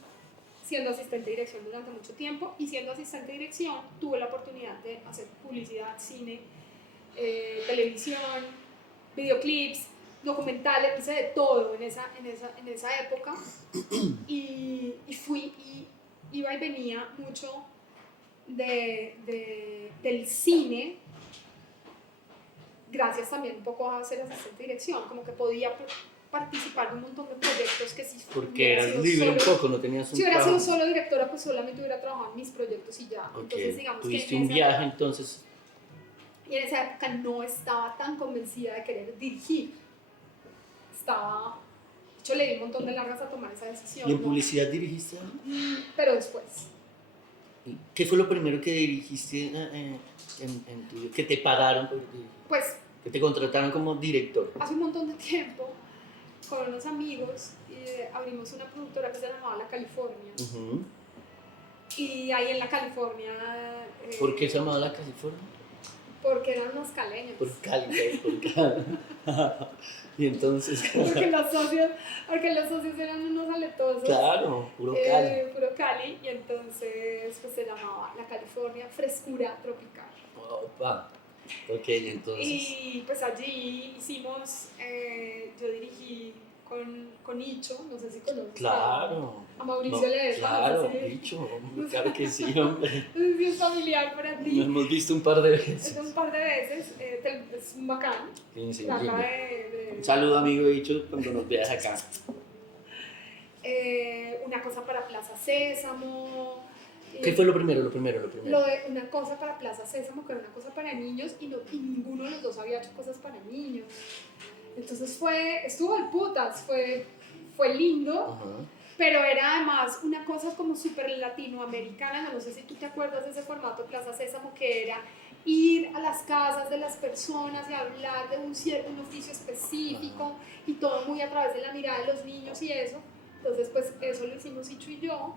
siendo asistente de dirección durante mucho tiempo, y siendo asistente de dirección tuve la oportunidad de hacer publicidad, cine, televisión, videoclips, documentales, hice de todo en esa época y iba y venía mucho del cine, gracias también un poco a ser asistente de dirección, como que podía participar de un montón de proyectos que si Porque eras libre un poco, no tenías un si hubiera sido trabajo. solo directora, pues solamente hubiera trabajado en mis proyectos y ya. Ok, Entonces, digamos tuviste que un viaje entonces. y en esa época no estaba tan convencida de querer dirigir. Estaba, de hecho, le di un montón de largas a tomar esa decisión. ¿Y en ¿no? publicidad dirigiste algo? Pero después. ¿Qué fue lo primero que dirigiste en tu... que te pagaron por dirigir? Pues Que te contrataron como director. hace un montón de tiempo, con unos amigos, abrimos una productora que se llamaba La California. Uh-huh. Y ahí en La California... ¿Por qué se llamaba La California? Porque eran unos caleños. Por Cali, ¿sabes? Por Cali. Y entonces... Porque los socios eran unos aletosos. Claro, puro Cali. Puro Cali, y entonces pues se llamaba La California Frescura Tropical. Opa. Ok, entonces... Y pues allí hicimos, yo dirigí con Icho, no sé si conoces Claro. a Mauricio Ledesma. Claro, No sé si- dicho, claro que sí, hombre. no sé si es familiar para Lo ti. hemos visto un par de veces. Es un par de veces, es un bacán. Sí, sí, Trata lindo. de Un saludo, amigo dicho, cuando nos veas acá. una cosa para Plaza Sésamo. ¿Qué fue lo primero? Lo primero. Lo de una cosa para Plaza Sésamo, que era una cosa para niños, y ninguno de los dos había hecho cosas para niños. Entonces estuvo de putas, fue lindo, Ajá. pero era además una cosa como súper latinoamericana. No sé si tú te acuerdas de ese formato Plaza Sésamo, que era ir a las casas de las personas y hablar de un oficio específico, y todo muy a través de la mirada de los niños y eso. Entonces pues eso lo hicimos Icho y yo,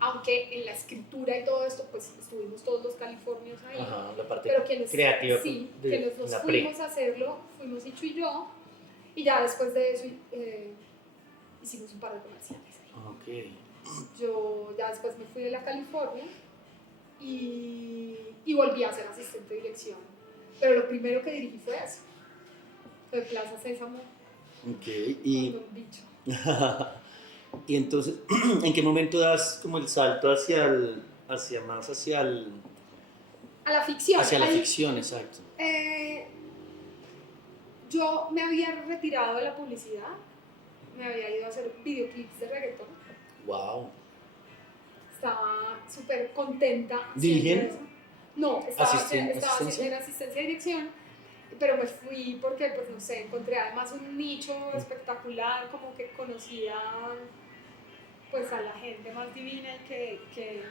aunque en la escritura y todo esto pues estuvimos todos los californios ahí. Ajá, la parte Pero quienes, creativa. sí, de quienes nos la fuimos a hacerlo, fuimos Icho y yo, y ya después de eso hicimos un par de comerciales ahí. Ok. Yo ya después me fui de la California y volví a ser asistente de dirección, pero lo primero que dirigí fue eso, de Plaza Sésamo, Ok, y... con Don Bicho. Y entonces, ¿en qué momento das como el salto hacia A la ficción. hacia la Ahí, ficción, exacto? Yo me había retirado de la publicidad, me había ido a hacer videoclips de reggaetón. Wow. Estaba súper contenta. ¿Dirigiendo? Eso. No, estaba ¿Asistencia? haciendo asistencia de dirección, pero me fui porque, pues no sé, encontré además un nicho espectacular, como que conocía pues a la gente más divina que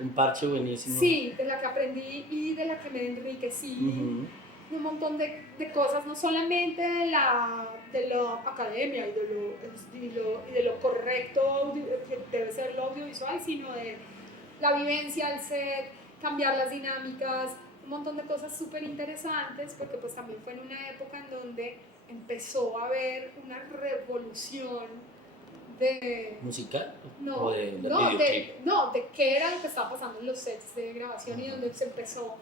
Un parche buenísimo. sí, de la que aprendí y de la que me enriquecí. Uh-huh. Un montón de cosas, no solamente de la academia y de lo correcto que debe ser lo audiovisual, sino de la vivencia del set, cambiar las dinámicas, un montón de cosas súper interesantes, porque pues también fue en una época en donde empezó a haber una revolución de... ¿Musical? No, ¿O de de qué era lo que estaba pasando en los sets de grabación, y donde se empezó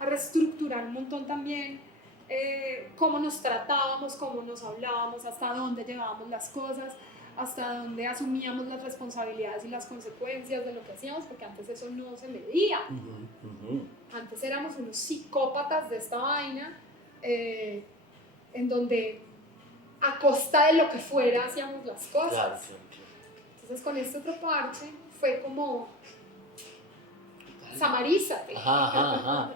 a reestructurar un montón también cómo nos tratábamos, cómo nos hablábamos, hasta dónde llevábamos las cosas, hasta dónde asumíamos las responsabilidades y las consecuencias de lo que hacíamos, porque antes eso no se medía. Antes éramos unos psicópatas de esta vaina, en donde a costa de lo que fuera hacíamos las cosas. Claro. Entonces con este otro parche fue como, samarízate. Ajá.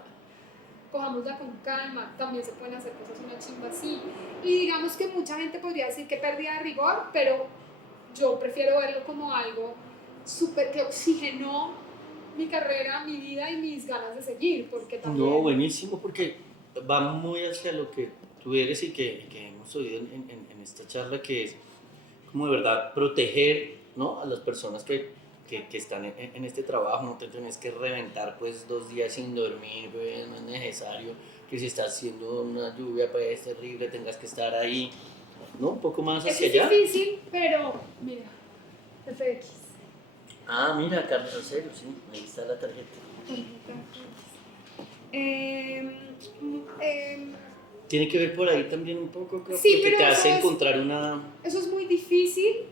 Cojámosla con calma, también se pueden hacer cosas una chimba así. Y digamos que mucha gente podría decir que pérdida de rigor, pero yo prefiero verlo como algo súper que oxigenó mi carrera, mi vida y mis ganas de seguir, porque también... No, buenísimo, porque va muy hacia lo que tú eres y que hemos oído en esta charla, que es como de verdad proteger, ¿no?, a las personas que están en este trabajo. No te tienes que reventar pues 2 días sin dormir, pues, no es necesario que si está haciendo una lluvia pues terrible tengas que estar ahí, ¿no? Un poco más hacia allá. Es difícil, pero mira, FX. Ah, mira, Carlos Acero, sí, ahí está la tarjeta. Tiene que ver por ahí también un poco, creo, sí, que pero te hace eso encontrar una... Eso es muy difícil,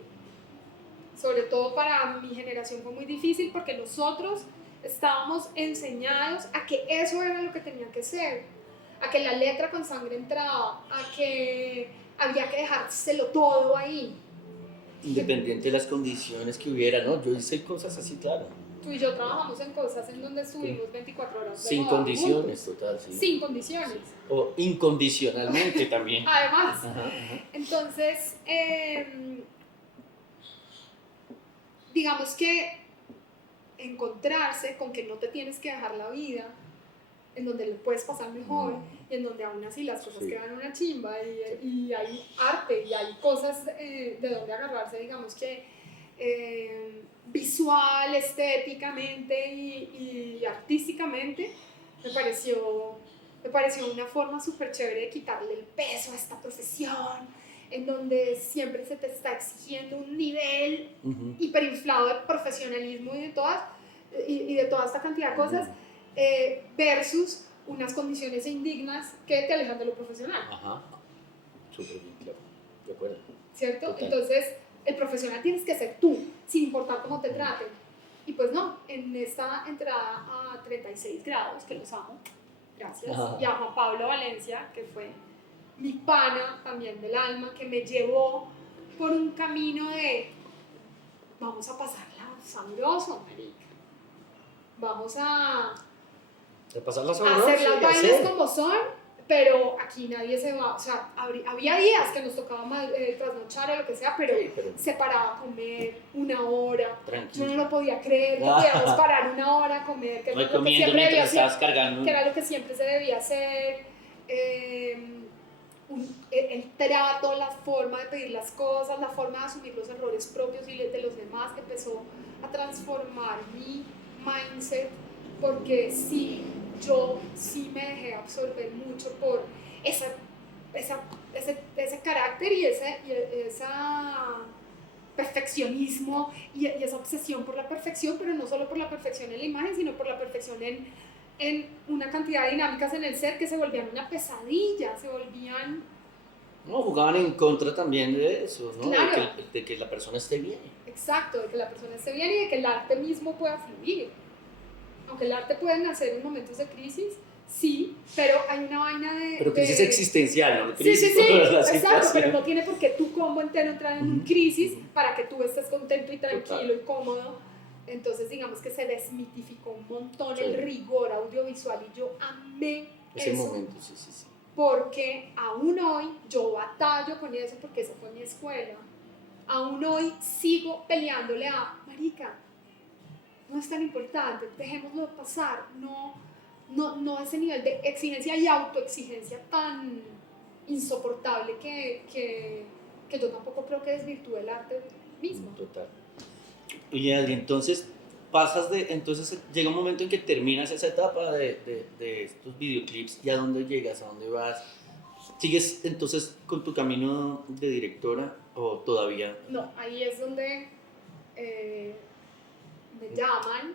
sobre todo para mi generación fue muy difícil, porque nosotros estábamos enseñados a que eso era lo que tenía que ser, a que la letra con sangre entraba, a que había que dejárselo todo ahí. Independiente de las condiciones que hubiera, ¿no? Yo hice cosas así, claro. Tú y yo trabajamos en cosas en donde estuvimos 24 horas de Sin moda condiciones, juntos. total, sí. Sin condiciones. O incondicionalmente también. Además. Ajá. Entonces, digamos que encontrarse con que no te tienes que dejar la vida, en donde le puedes pasar mejor, y en donde aún así las cosas quedan una chimba, y hay arte y hay cosas de donde agarrarse, digamos que visual, estéticamente y artísticamente, me pareció una forma súper chévere de quitarle el peso a esta profesión, en donde siempre se te está exigiendo un nivel hiperinflado de profesionalismo y de toda esta cantidad de cosas, versus unas condiciones indignas que te alejan de lo profesional. Ajá, súper bien, claro, de acuerdo. ¿Cierto? Total. Entonces, el profesional tienes que ser tú, sin importar cómo te traten. Y pues no, en esta entrada a 36 grados, que los amo, gracias, y a Juan Pablo Valencia, que fue mi pana también del alma, que me llevó por un camino de vamos a pasarla sabroso, marica. Vamos a pasar las hacer las vainas como son, pero aquí nadie se va, o sea, había días que nos tocaba trasnochar o lo que sea, pero, sí, pero se paraba a comer 1 hora. Tranquilo. Yo no lo podía creer, que pudiéramos parar 1 hora a comer, que era lo que siempre debía hacer, que era lo que siempre se debía hacer. El trato, la forma de pedir las cosas, la forma de asumir los errores propios y de los demás empezó a transformar mi mindset, porque yo sí me dejé absorber mucho por ese carácter y esa perfeccionismo y esa obsesión por la perfección, pero no solo por la perfección en la imagen, sino por la perfección en una cantidad de dinámicas en el set que se volvían una pesadilla, se volvían... No, jugaban en contra también de eso, ¿no? Claro. De que la persona esté bien. Exacto, de que la persona esté bien y de que el arte mismo pueda fluir. Aunque el arte puede nacer en momentos de crisis, sí, pero hay una vaina de... Pero crisis existencial, ¿no? Crisis por la exacto, situación. pero no tiene por qué tu combo entero entrar en una crisis para que tú estés contento y tranquilo y cómodo. Entonces digamos que se desmitificó un montón el rigor audiovisual y yo amé ese eso, momento, sí. porque aún hoy yo batallo con eso, porque esa fue mi escuela. Aún hoy sigo peleándole a marica, no es tan importante, dejémoslo pasar, no ese nivel de exigencia y autoexigencia tan insoportable que yo tampoco creo que desvirtúe el arte mismo. Total. Oye, Adri, entonces entonces llega un momento en que terminas esa etapa de estos videoclips, y ¿a dónde llegas? ¿A dónde vas? ¿Sigues entonces con tu camino de directora o todavía? No, ahí es donde me llaman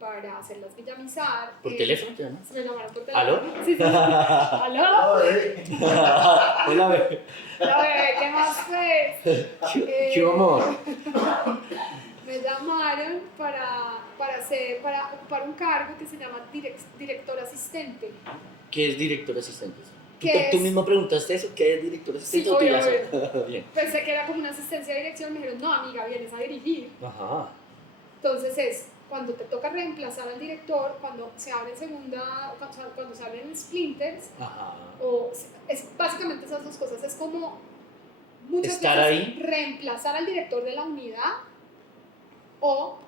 para hacerlas villamizar. ¿Por teléfono te llamas? Me llamaron por ¿Aló? teléfono. Sí, sí. ¿Aló? Hola, bebé. La bebé, ¿qué más pues? ¿Qué amor? Me llamaron para ocupar un cargo que se llama director asistente. ¿Qué es director asistente? ¿Qué ¿Tú es? mismo preguntaste eso? ¿Qué es director asistente? Sí, ¿O tú obvio, ya sabes? Bien. Pensé que era como una asistencia de dirección, me dijeron, no amiga, vienes a dirigir. Ajá. Entonces es cuando te toca reemplazar al director, cuando se abren cuando se abren splinters, Ajá. o es básicamente esas dos cosas, es como muchas Estar veces ahí. reemplazar al director de la unidad o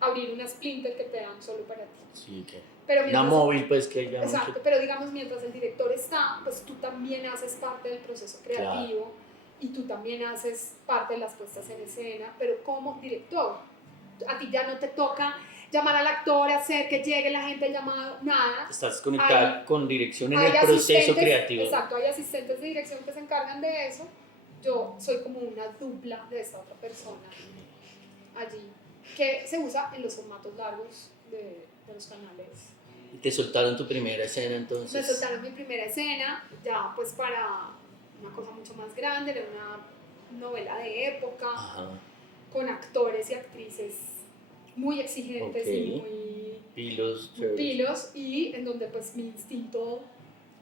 abrir una splinter que te dan solo para ti. Sí, que. Pero Una mientras, móvil, pues que ya. exacto, pero digamos mientras el director está, pues tú también haces parte del proceso creativo y tú también haces parte de las puestas en escena, pero como director, a ti ya no te toca llamar al actor, hacer que llegue la gente al llamado, nada. Estás conectada con dirección en Hay el proceso asistentes, creativo. Exacto, hay asistentes de dirección que se encargan de eso. Yo soy como una dupla de esta otra persona allí, que se usa en los formatos largos de los canales. Y te soltaron tu primera escena Me entonces. soltaron mi primera escena, ya pues para una cosa mucho más grande, era una novela de época, Ajá. con actores y actrices muy exigentes Ok. y muy Pilos, pilos, y en donde pues mi instinto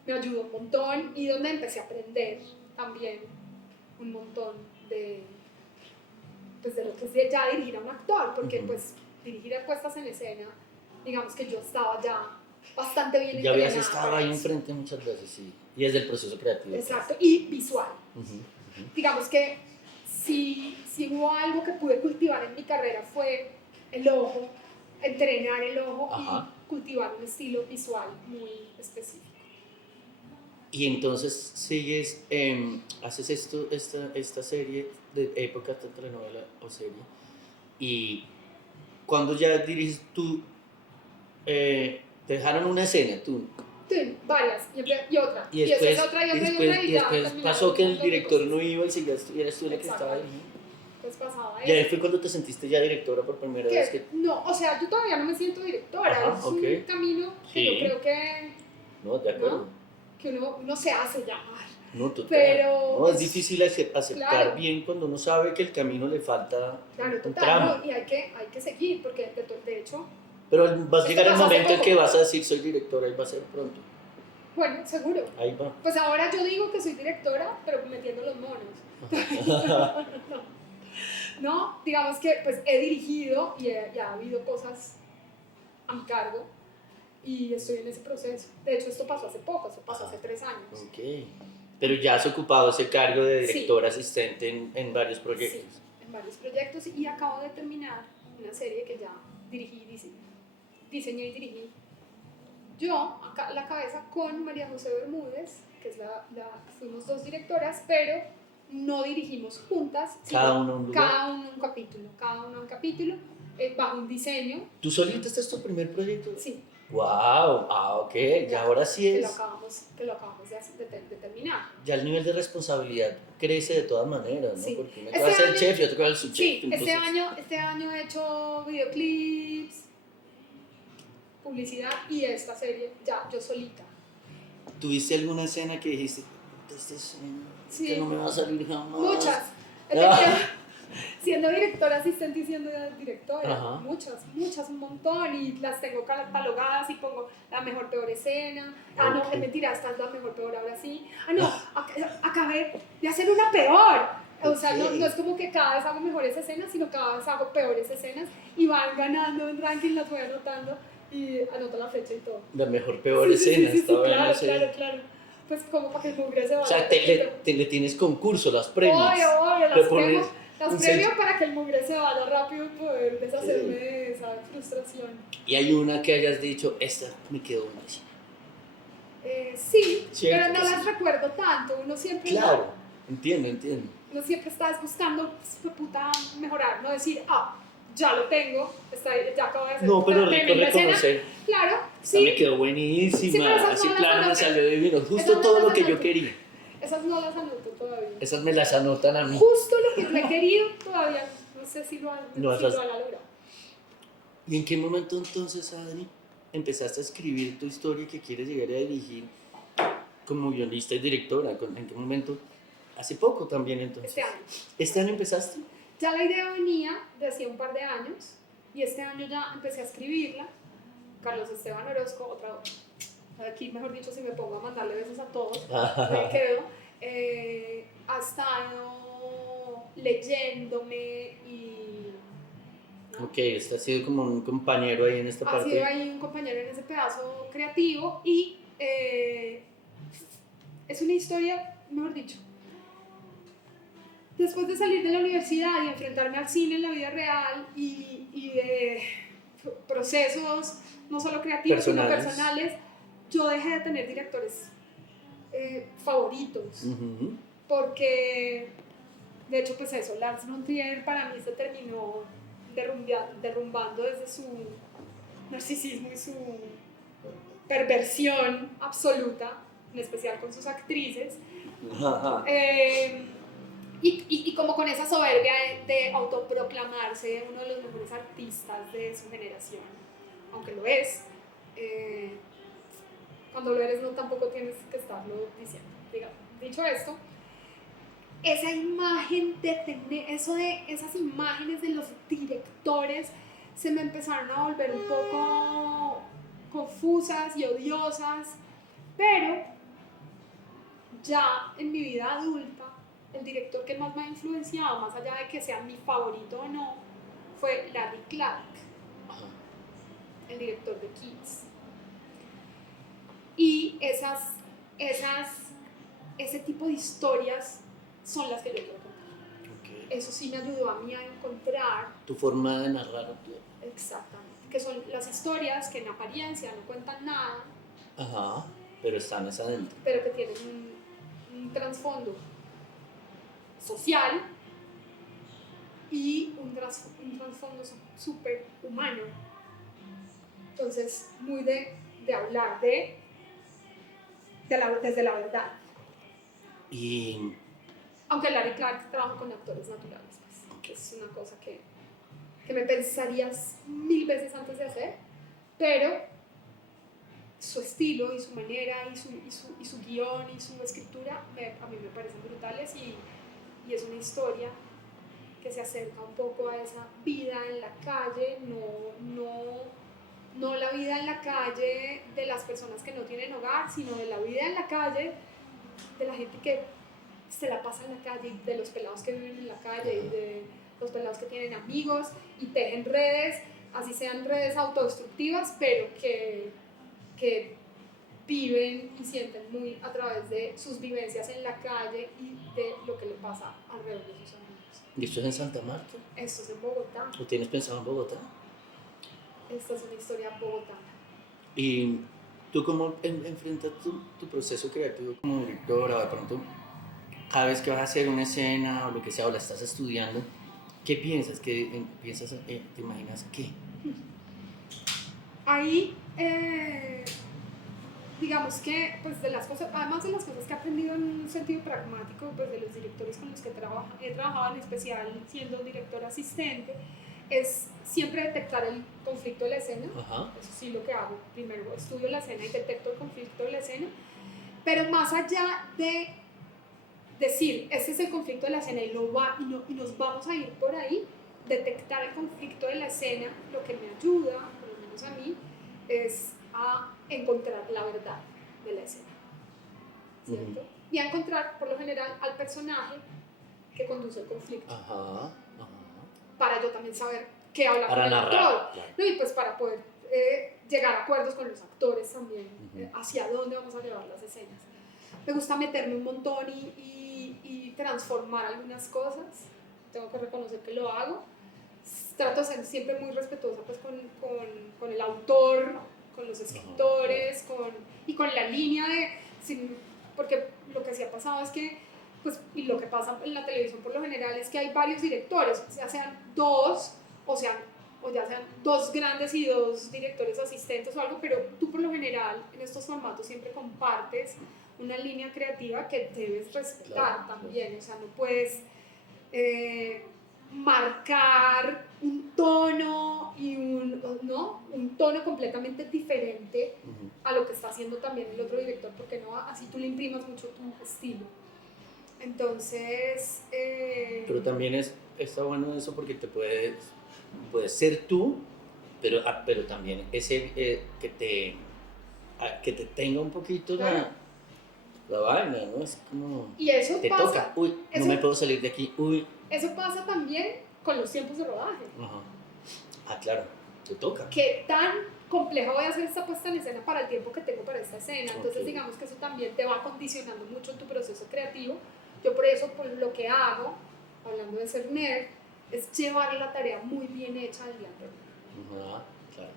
me ayudó un montón y donde empecé a aprender también un montón de, pues, de lo que es ya dirigir a un actor, porque pues dirigir a puestas en escena, digamos que yo estaba ya bastante bien Ya habías entrenada estado para ahí eso. enfrente muchas veces, sí. Y es del proceso creativo. Exacto, y visual. Ujú. Digamos que si hubo algo que pude cultivar en mi carrera fue el ojo, entrenar el ojo. Ajá. Y cultivar un estilo visual muy específico. Y entonces sigues, haces esta serie de época, esta telenovela o serie, y cuando ya diriges tú, te dejaron una escena, tú, Sí, varias, y otra, y después, después otra, y otra, y otra, y ya después terminaron pasó que un el montón de director cosas. no iba y eras tú la que Exacto. estaba dirigiendo. Pues pasaba Y ahí eso. fue cuando te sentiste ya directora por primera vez. Que... No, o sea, yo todavía no me siento directora, Ajá, es ok. un camino que Sí. yo creo que, No, de acuerdo. ¿no? Que uno se hace llamar. No, total. Pero No, es difícil aceptar claro. bien cuando uno sabe que el camino le falta Claro, un total, tramo. ¿no? Y hay que seguir, porque de hecho, Pero vas a esto llegar el pasó hace momento en poco. que vas a decir soy directora y va a ser pronto. bueno, seguro. Ahí va. Pues ahora yo digo que soy directora, pero metiendo los monos. No, digamos que pues he dirigido y ha habido cosas a mi cargo y estoy en ese proceso. De hecho, esto pasó hace poco, esto pasó hace 3 años. Ok. Pero ya has ocupado ese cargo de director Sí. asistente en varios proyectos. Sí, en varios proyectos y acabo de terminar una serie que ya dirigí, diseñé y dirigí. Yo, acá a la cabeza con María José Bermúdez, que es fuimos 2 directoras, pero no dirigimos juntas, Cada sino uno un lugar. cada uno un capítulo, bajo un diseño. ¿Tú solita este es tu primer proyecto? Sí, ¡Wow! Ah, ok. Y ahora sí que es. lo acabamos de terminar. Ya el nivel de responsabilidad crece de todas maneras, ¿no? Sí. Porque uno Este va a ser año- chef y otro va a ser subchef. Sí, entonces... este año he hecho videoclips, publicidad y esta serie ya yo solita. ¿Tuviste alguna escena que dijiste, esta escena Sí. que no me va a salir jamás? Muchas. He tenido, siendo directora asistente y siendo directora, Ajá. muchas, un montón, y las tengo catalogadas y pongo la mejor, peor escena. Ah, no, Ok. es mentira, esta es la mejor, peor, ahora sí. Ah, no, acabé de hacer una peor. O sea, Ok. no es como que cada vez hago mejores escenas, sino cada vez hago peores escenas y van ganando en ranking, las voy anotando y anoto la fecha y todo. La mejor, peor Sí, escena, sí, está bueno. claro, sí. claro. Pues como para que el mugre se vaya. O sea, le tienes concurso, las premios. Obvio, Le las pones premio para que el mugre se vaya rápido y poder deshacerme de esa frustración. Y hay una que hayas dicho, esta me quedó buenísima. Sí, Cierto pero no que las sí. recuerdo tanto. Uno siempre, Claro, entiendo. uno siempre está buscando pues, puta, mejorar, no decir, ya lo tengo, ya acabo de hacer. No, pero terminé rico la escena. reconocer. Claro, Esta me sí, quedó Sí, buenísima. pero esas Así no las claro, me anoté. salió divino. Justo Esas no todo las lo que yo anoté. quería. esas no las anoto todavía. Esas me las anotan a mí. Justo lo que yo he querido todavía, no sé si lo han No, si esas- lo han logrado. ¿Y en qué momento entonces, Adri, empezaste a escribir tu historia que quieres llegar a dirigir como guionista y directora? ¿En qué momento? Hace poco también entonces. Este año. ¿Este año empezaste? Ya la idea venía de hacía un par de años y este año ya empecé a escribirla. Carlos Esteban Orozco, otra aquí mejor dicho, si me pongo a mandarle besos a todos, me quedo, ha estado leyéndome y... ¿no? Ok, este ha sido como un compañero ahí en esta Ha parte. sido ahí un compañero en ese pedazo creativo y es una historia, mejor dicho, después de salir de la universidad y enfrentarme al cine en la vida real y de procesos no solo creativos sino personales, yo dejé de tener directores favoritos, porque de hecho pues eso, Lars von Trier para mí se terminó derrumbando desde su narcisismo y su perversión absoluta, en especial con sus actrices. Y como con esa soberbia de autoproclamarse uno de los mejores artistas de su generación, aunque lo es, cuando lo eres no tampoco tienes que estarlo diciendo. Dicho esto, esa imagen de tener, esas imágenes de los directores se me empezaron a volver un poco confusas y odiosas, pero ya en mi vida adulta, el director que más me ha influenciado, más allá de que sea mi favorito o no, fue Larry Clark, el director de Kids. Y ese tipo de historias son las que yo quiero contar. Okay. Eso sí me ayudó a mí a encontrar... Tu forma de narrar. Exactamente. Que son las historias que en apariencia no cuentan nada. Ajá, pero están adentro. Pero que tienen un trasfondo social y un trasfondo súper humano. Entonces, muy de hablar desde la verdad. Y... Aunque Larry Clark trabaja con actores naturales, pues, es una cosa que me pensarías 1000 veces antes de hacer, pero su estilo y su manera y su guión y su escritura a mí me parecen brutales y es una historia que se acerca un poco a esa vida en la calle, no la vida en la calle de las personas que no tienen hogar, sino de la vida en la calle de la gente que se la pasa en la calle, de los pelados que viven en la calle, y de los pelados que tienen amigos y tejen redes, así sean redes autodestructivas, pero que viven y sienten muy a través de sus vivencias en la calle y de lo que le pasa alrededor de sus amigos. ¿Y esto es en Santa Marta? Esto es en Bogotá. ¿Lo tienes pensado en Bogotá? Esta es una historia bogotana. ¿Y tú cómo enfrentas tu proceso creativo como directora? O de pronto, cada vez que vas a hacer una escena o lo que sea, o la estás estudiando, ¿qué piensas? ¿Te imaginas qué? Ahí, digamos que, pues de las cosas, además de las cosas que he aprendido en un sentido pragmático, pues de los directores con los que he trabajado, en especial siendo director asistente, es siempre detectar el conflicto de la escena. Ajá. Eso sí lo que hago. Primero estudio la escena y detecto el conflicto de la escena, pero más allá de decir, este es el conflicto de la escena y nos vamos a ir por ahí, detectar el conflicto de la escena, lo que me ayuda, por lo menos a mí, es a encontrar la verdad de la escena, ¿cierto? Y a encontrar, por lo general, al personaje que conduce el conflicto. Ajá. Para yo también saber qué habla para con el narrar, actor. claro. ¿No? Y pues para poder llegar a acuerdos con los actores también, hacia dónde vamos a llevar las escenas. Me gusta meterme un montón y transformar algunas cosas. Tengo que reconocer que lo hago. Trato de ser siempre muy respetuosa pues, con el autor, con los escritores, y con la línea porque lo que sí ha pasado es que, pues, y lo que pasa en la televisión por lo general es que hay varios directores, ya sean dos, o ya sean dos grandes y dos directores asistentes o algo, pero tú por lo general en estos formatos siempre compartes una línea creativa que debes respetar, claro, también, o sea, no puedes marcar un tono y un tono completamente diferente a lo que está haciendo también el otro director, porque no, así tú le imprimas mucho tu estilo. Entonces... Pero también está bueno eso porque puedes ser tú, pero también ese que te tenga un poquito Claro. la vaina, ¿no? Es como... Y eso Te pasa, toca, uy, eso- no me puedo salir de aquí, uy. eso pasa también con los tiempos de rodaje. Ajá. Ah, claro, te toca. ¿Qué tan compleja voy a hacer esta puesta en escena para el tiempo que tengo para esta escena? Entonces, Ok. digamos que eso también te va condicionando mucho en tu proceso creativo. Yo por eso, por lo que hago, hablando de ser nerd, es llevar la tarea muy bien hecha al día anterior. Ajá, claro.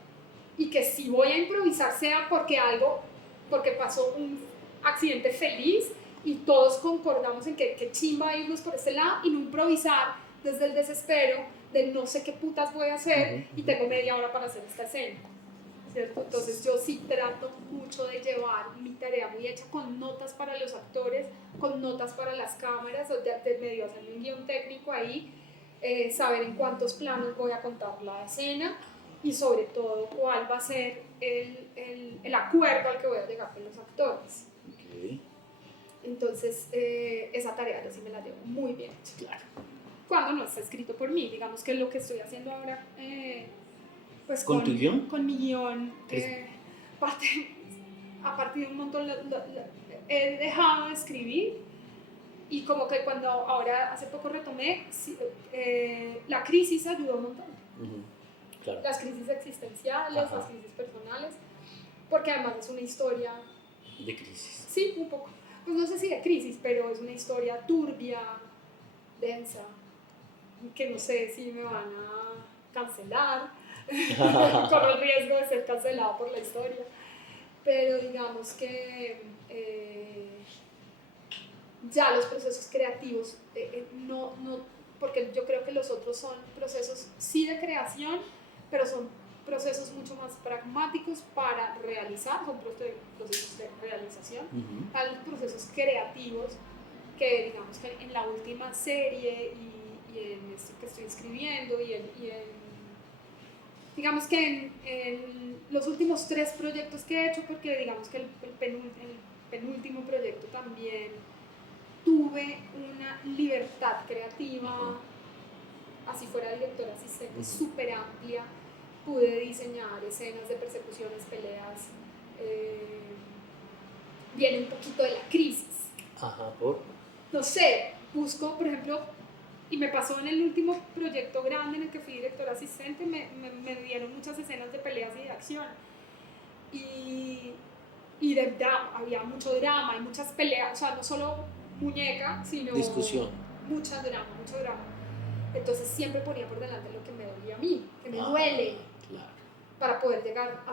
Y que si voy a improvisar sea porque pasó un accidente feliz y todos concordamos en que chimba irnos por este lado y no improvisar desde el desespero de no sé qué putas voy a hacer y tengo media hora para hacer esta escena, ¿cierto? Entonces yo sí trato mucho de llevar mi tarea muy hecha con notas para los actores, con notas para las cámaras, de medio hacer un guión técnico ahí, saber en cuántos planos voy a contar la escena y sobre todo cuál va a ser el acuerdo al que voy a llegar con los actores. Ok, Entonces esa tarea yo sí me la llevo muy bien hecha. claro. Cuando no está escrito por mí, digamos que lo que estoy haciendo ahora, pues ¿Con tu guión? Con mi guión, a partir de un montón he dejado de escribir y como que cuando ahora hace poco retomé, la crisis ayudó un montón. Claro. Las crisis existenciales, Ajá. las crisis personales, porque además es una historia, De crisis. sí, un poco, pues no sé si de crisis, pero es una historia turbia, densa, que no sé si me van a cancelar, corro el riesgo de ser cancelada por la historia, pero digamos que ya los procesos creativos, porque yo creo que los otros son procesos sí de creación, pero son procesos mucho más pragmáticos para realizar, son procesos de realización, hay procesos creativos que digamos que en la última serie y en esto que estoy escribiendo digamos que en los últimos 3 proyectos que he hecho, porque digamos que el penúltimo proyecto también tuve una libertad creativa, así fuera directora asistente, súper amplia, pude diseñar escenas de persecuciones, peleas, viene un poquito de la crisis. Ajá, por... No sé, busco, por ejemplo, y me pasó en el último proyecto grande en el que fui directora asistente, me dieron muchas escenas de peleas y de acción. Y de drama, había mucho drama y muchas peleas, o sea, no solo muñeca, sino discusión. mucho drama. Entonces siempre ponía por delante lo que me dolía a mí, que me duele, Claro. para poder llegar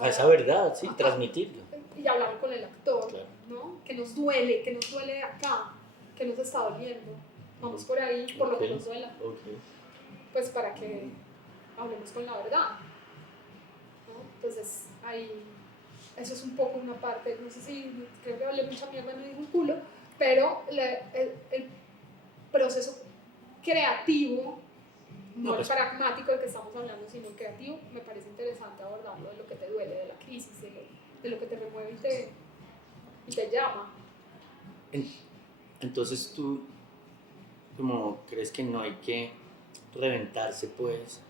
A esa verdad, sí, transmitirlo. y hablar con el actor, Claro. ¿no? Que nos duele acá, que nos está doliendo. Vamos por ahí, por lo que nos duela. Pues para que hablemos con la verdad, ¿no? Entonces ahí, eso es un poco una parte, no sé si, creo que hablé mucha mierda, me dijo un culo, pero el proceso creativo, no el pragmático del que estamos hablando, sino el creativo, me parece interesante abordarlo, de lo que te duele, de la crisis, de lo que te remueve y te llama. Entonces tú, como crees que no hay que reventarse, pues,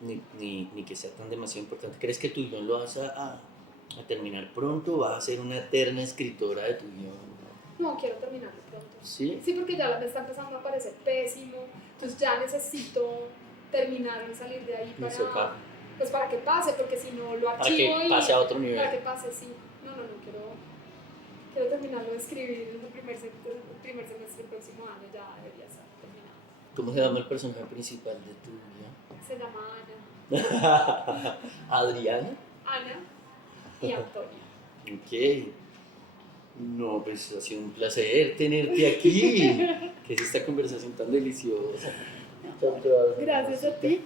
ni que sea tan demasiado importante, ¿crees que tu guión lo vas a terminar pronto o vas a ser una eterna escritora de tu guión? No, quiero terminarlo pronto. ¿Sí? Sí, porque ya me está empezando a parecer pésimo, entonces ya necesito terminar y salir de ahí para que pase, porque si no lo archivo para que pase a otro nivel. Para que pase, sí. No, quiero terminarlo de escribir en el primer semestre del próximo año, ya debería estar terminado. ¿Cómo se llama el personaje principal de tu guión? Se llama Ana. ¿Adriana? Ana y Antonia. Ok. No, pues ha sido un placer tenerte aquí. ¿Qué es esta conversación tan deliciosa? Gracias a ti.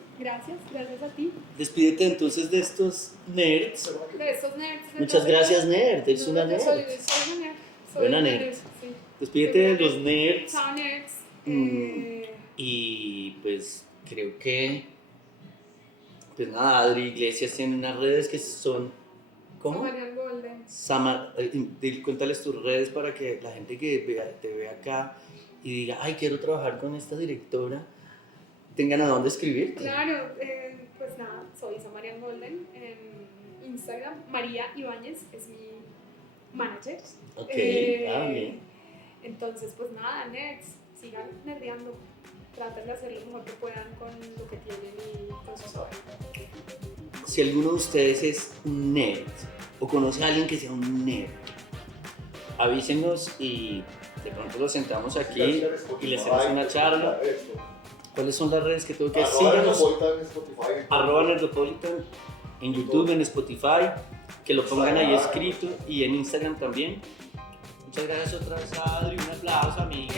Despídete entonces de estos nerds. De estos nerds. Muchas gracias, nerd. Eres una nerd. Soy una nerd. Buena nerd. Sí. Despídete de los nerds. Chao, nerds. Y pues creo que Pues nada, Adri Iglesias tiene unas redes que son... ¿Cómo? Marian Golden. Cuéntales tus redes para que la gente que te vea acá y diga, ay, quiero trabajar con esta directora, tengan a dónde escribir. Claro, pues nada, soy Marian Golden en Instagram. María Ibáñez es mi manager. Ok, bien. Entonces, pues nada, nerds, sigan nerdeando. Traten de hacer lo mejor que puedan con lo que tienen y con su saber. Si alguno de ustedes es un nerd o conoce a alguien que sea un nerd, avísenos y de pronto lo sentamos aquí y le hacemos una charla. ¿Cuáles son las redes que tengo que decir? @Nerdopolitan en YouTube, en Spotify, que lo pongan ahí escrito y en Instagram también. Muchas gracias otra vez a Adri, un aplauso, amiga.